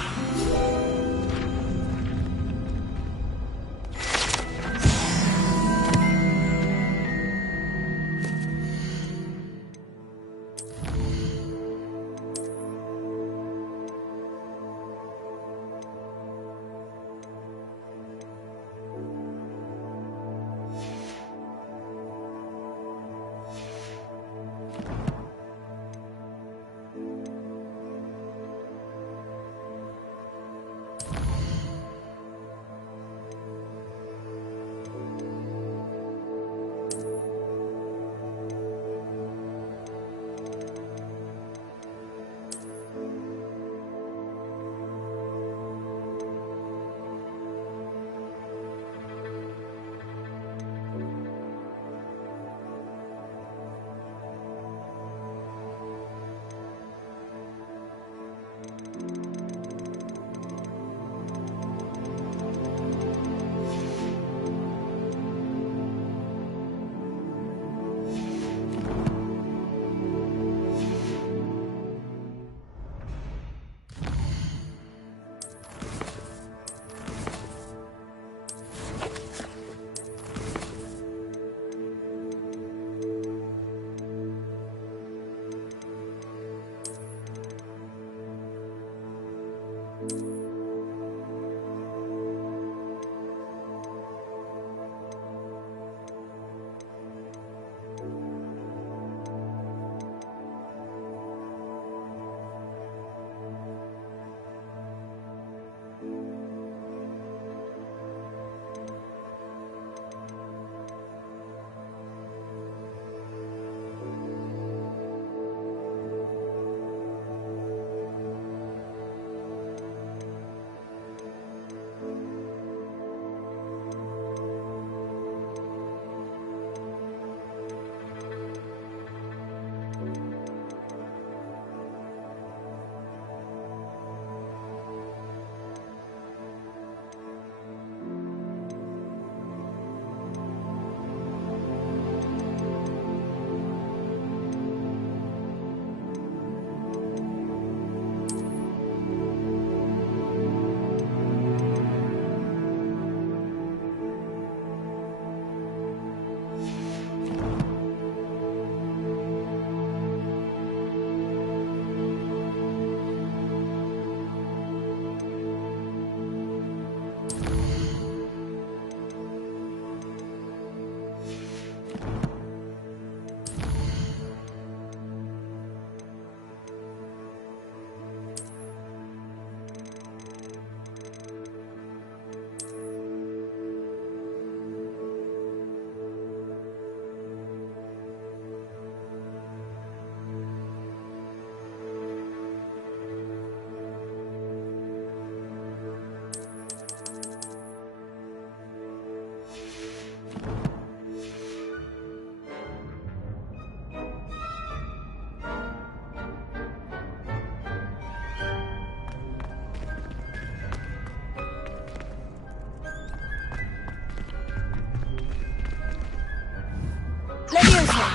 Leviosa!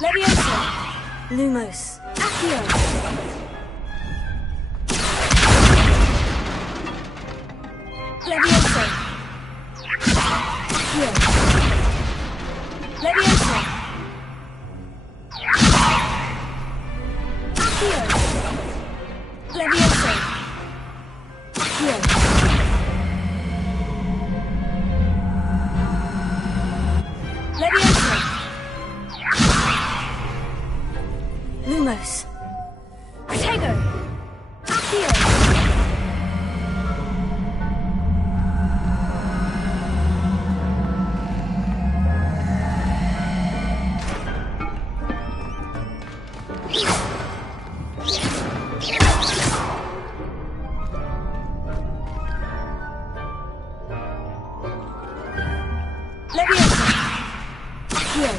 Leviosa! Lumos. Accio! Leviosa! Accio! Leviosa! Accio! Leviosa! Accio! Leviosa! Lumos. Protego! Accio! Leviosa! Accio!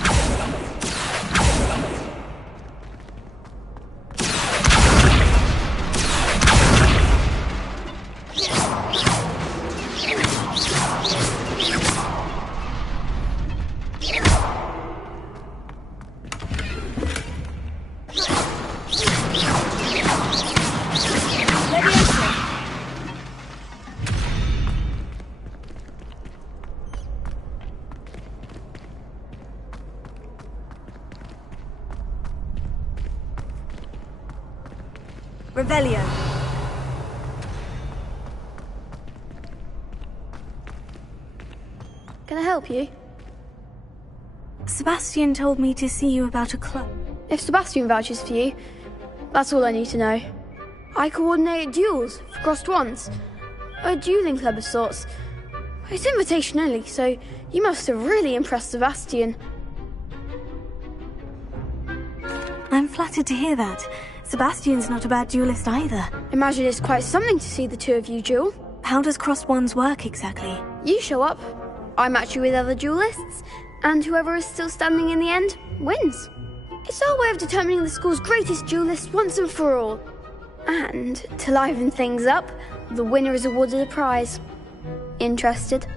Revelio. Can I help you? Sebastian told me to see you about a club. If Sebastian vouches for you, that's all I need to know. I coordinate duels for crossed ones. A dueling club of sorts. It's invitation only, so you must have really impressed Sebastian. I'm flattered to hear that. Sebastian's not a bad duelist either. Imagine it's quite something to see the two of you duel. How does crossed ones work exactly? You show up, I match you with other duelists, and whoever is still standing in the end wins. It's our way of determining the school's greatest duelist once and for all. And to liven things up, the winner is awarded a prize. Interested?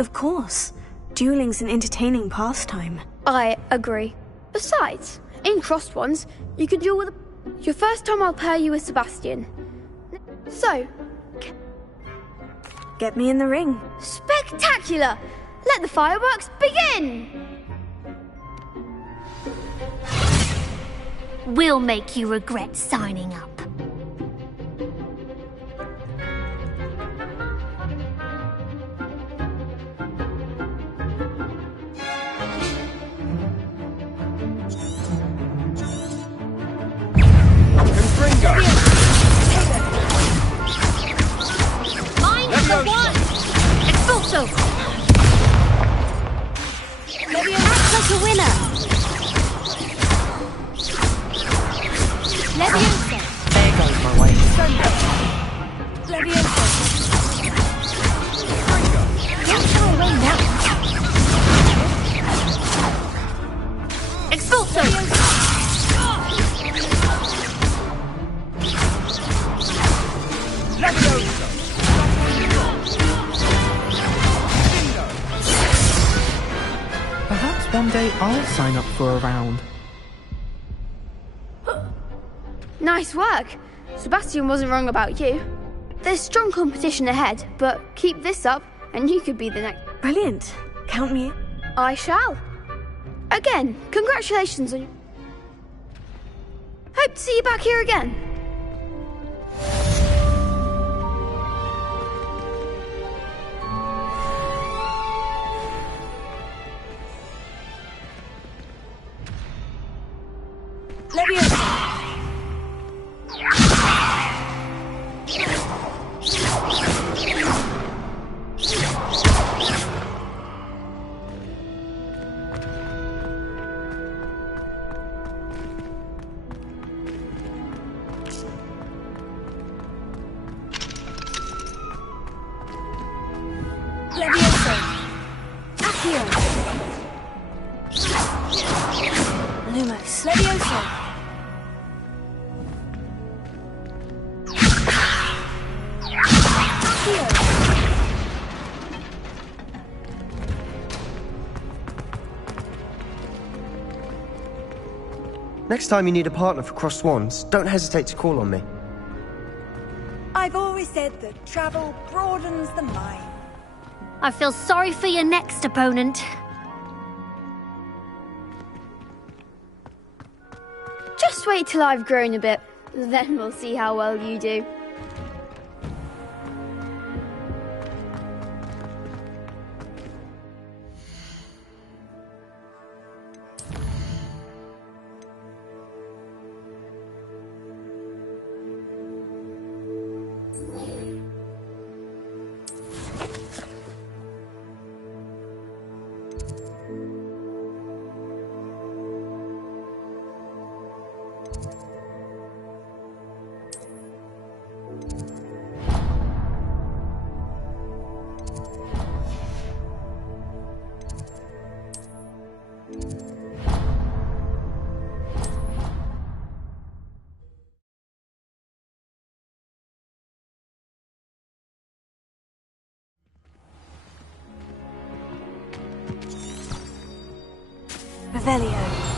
Of course. Dueling's an entertaining pastime. I agree. Besides, in crossed ones, you can duel with a... Your first time I'll pair you with Sebastian. So... Get me in the ring. Spectacular! Let the fireworks begin! We'll make you regret signing up. Mine for one! Expulso! Act like a winner! Leviosa! There goes my way. Leviosa! Don't go away now! Expulso! Perhaps one day I'll sign up for a round. Nice work. Sebastian wasn't wrong about you. There's strong competition ahead, but keep this up and you could be the next. Brilliant. Count me in. I shall. Again, congratulations on... Hope to see you back here again. Leviosa! Leviosa! Accio! Lumos. Leviosa! Next time you need a partner for Crossed Wands, don't hesitate to call on me. I've always said that travel broadens the mind. I feel sorry for your next opponent. Just wait till I've grown a bit, then we'll see how well you do. Revelio.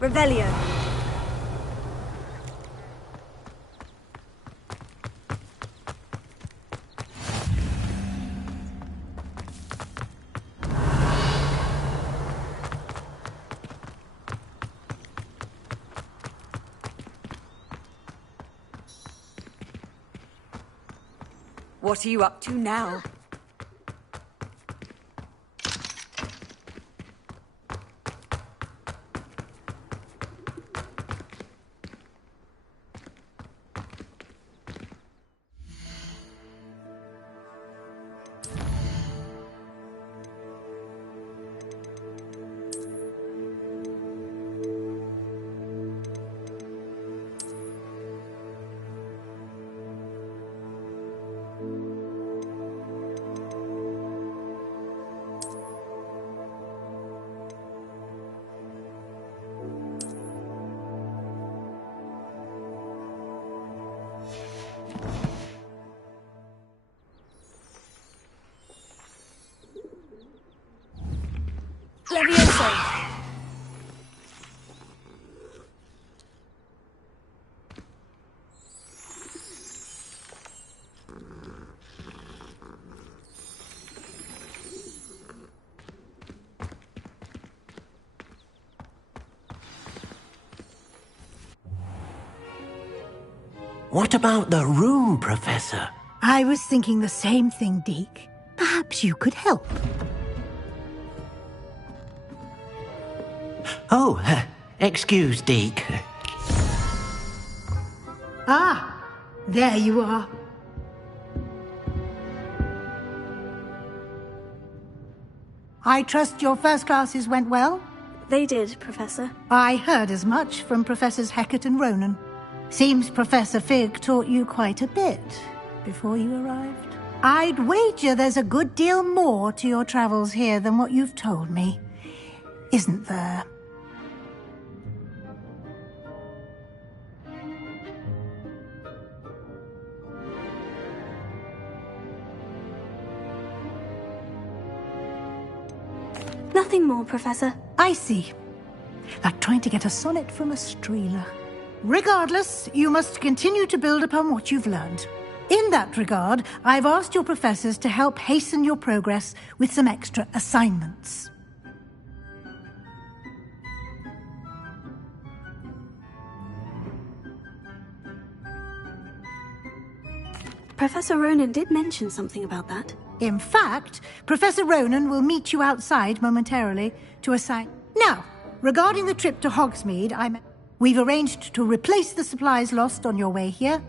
Revelio. What are you up to now? Levioso! What about the room, Professor? I was thinking the same thing, Deke. Perhaps you could help. Oh, excuse, Deke. Ah, there you are. I trust your first classes went well? They did, Professor. I heard as much from Professors Hecat and Ronan. Seems Professor Fig taught you quite a bit before you arrived. I'd wager there's a good deal more to your travels here than what you've told me, isn't there? Nothing more, Professor. I see. Like trying to get a sonnet from a streeler. Regardless, you must continue to build upon what you've learned. In that regard, I've asked your professors to help hasten your progress with some extra assignments. Professor Ronan did mention something about that. In fact, Professor Ronan will meet you outside momentarily to assign... Now, regarding the trip to Hogsmeade, we've arranged to replace the supplies lost on your way here,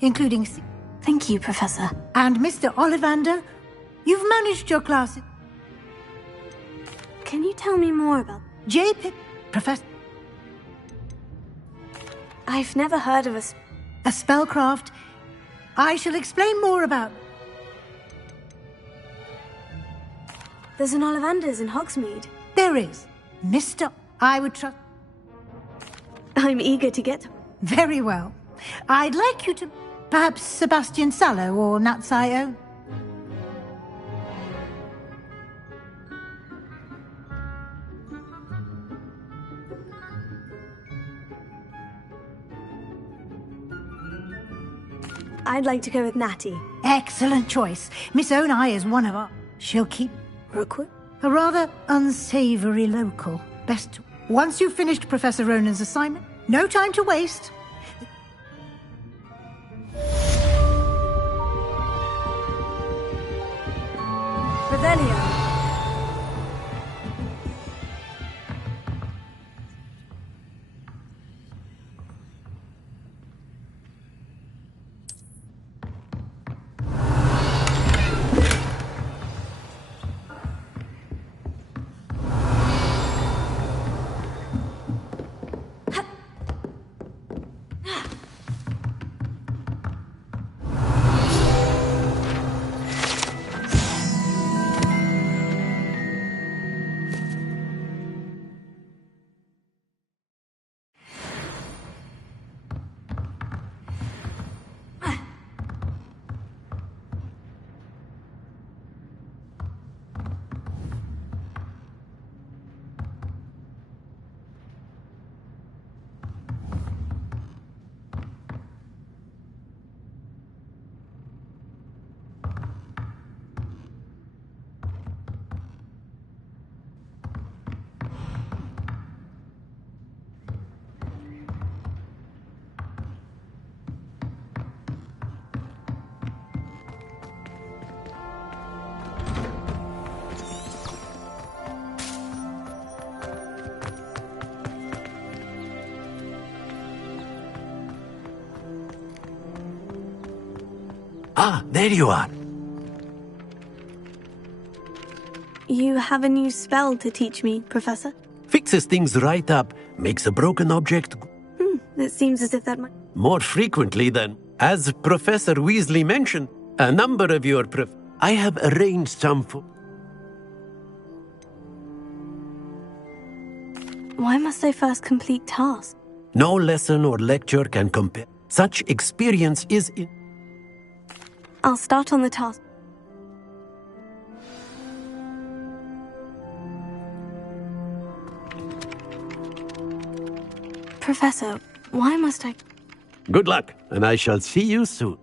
including... Thank you, Professor. And Mr. Ollivander, you've managed your classes. Can you tell me more about... Professor... I've never heard of a spellcraft. I shall explain more about... There's an Ollivander's in Hogsmeade. There is. Mr. I would trust... I'm eager to get... Very well. I'd like you to... Perhaps Sebastian Sallow or Natsio? I'd like to go with Natty. Excellent choice. Miss Onai is one of our... She'll keep... Rookwood? A rather unsavory local. Best... Once you've finished Professor Ronan's assignment, no time to waste. Revelio. Ah, there you are. You have a new spell to teach me, Professor? Fixes things right up, makes a broken object... It seems as if that might... More frequently than... As Professor Weasley mentioned, a number of your I have arranged some for... Why must I first complete tasks? No lesson or lecture can compare. Such experience is in... I'll start on the task. Professor, why must I... Good luck, and I shall see you soon.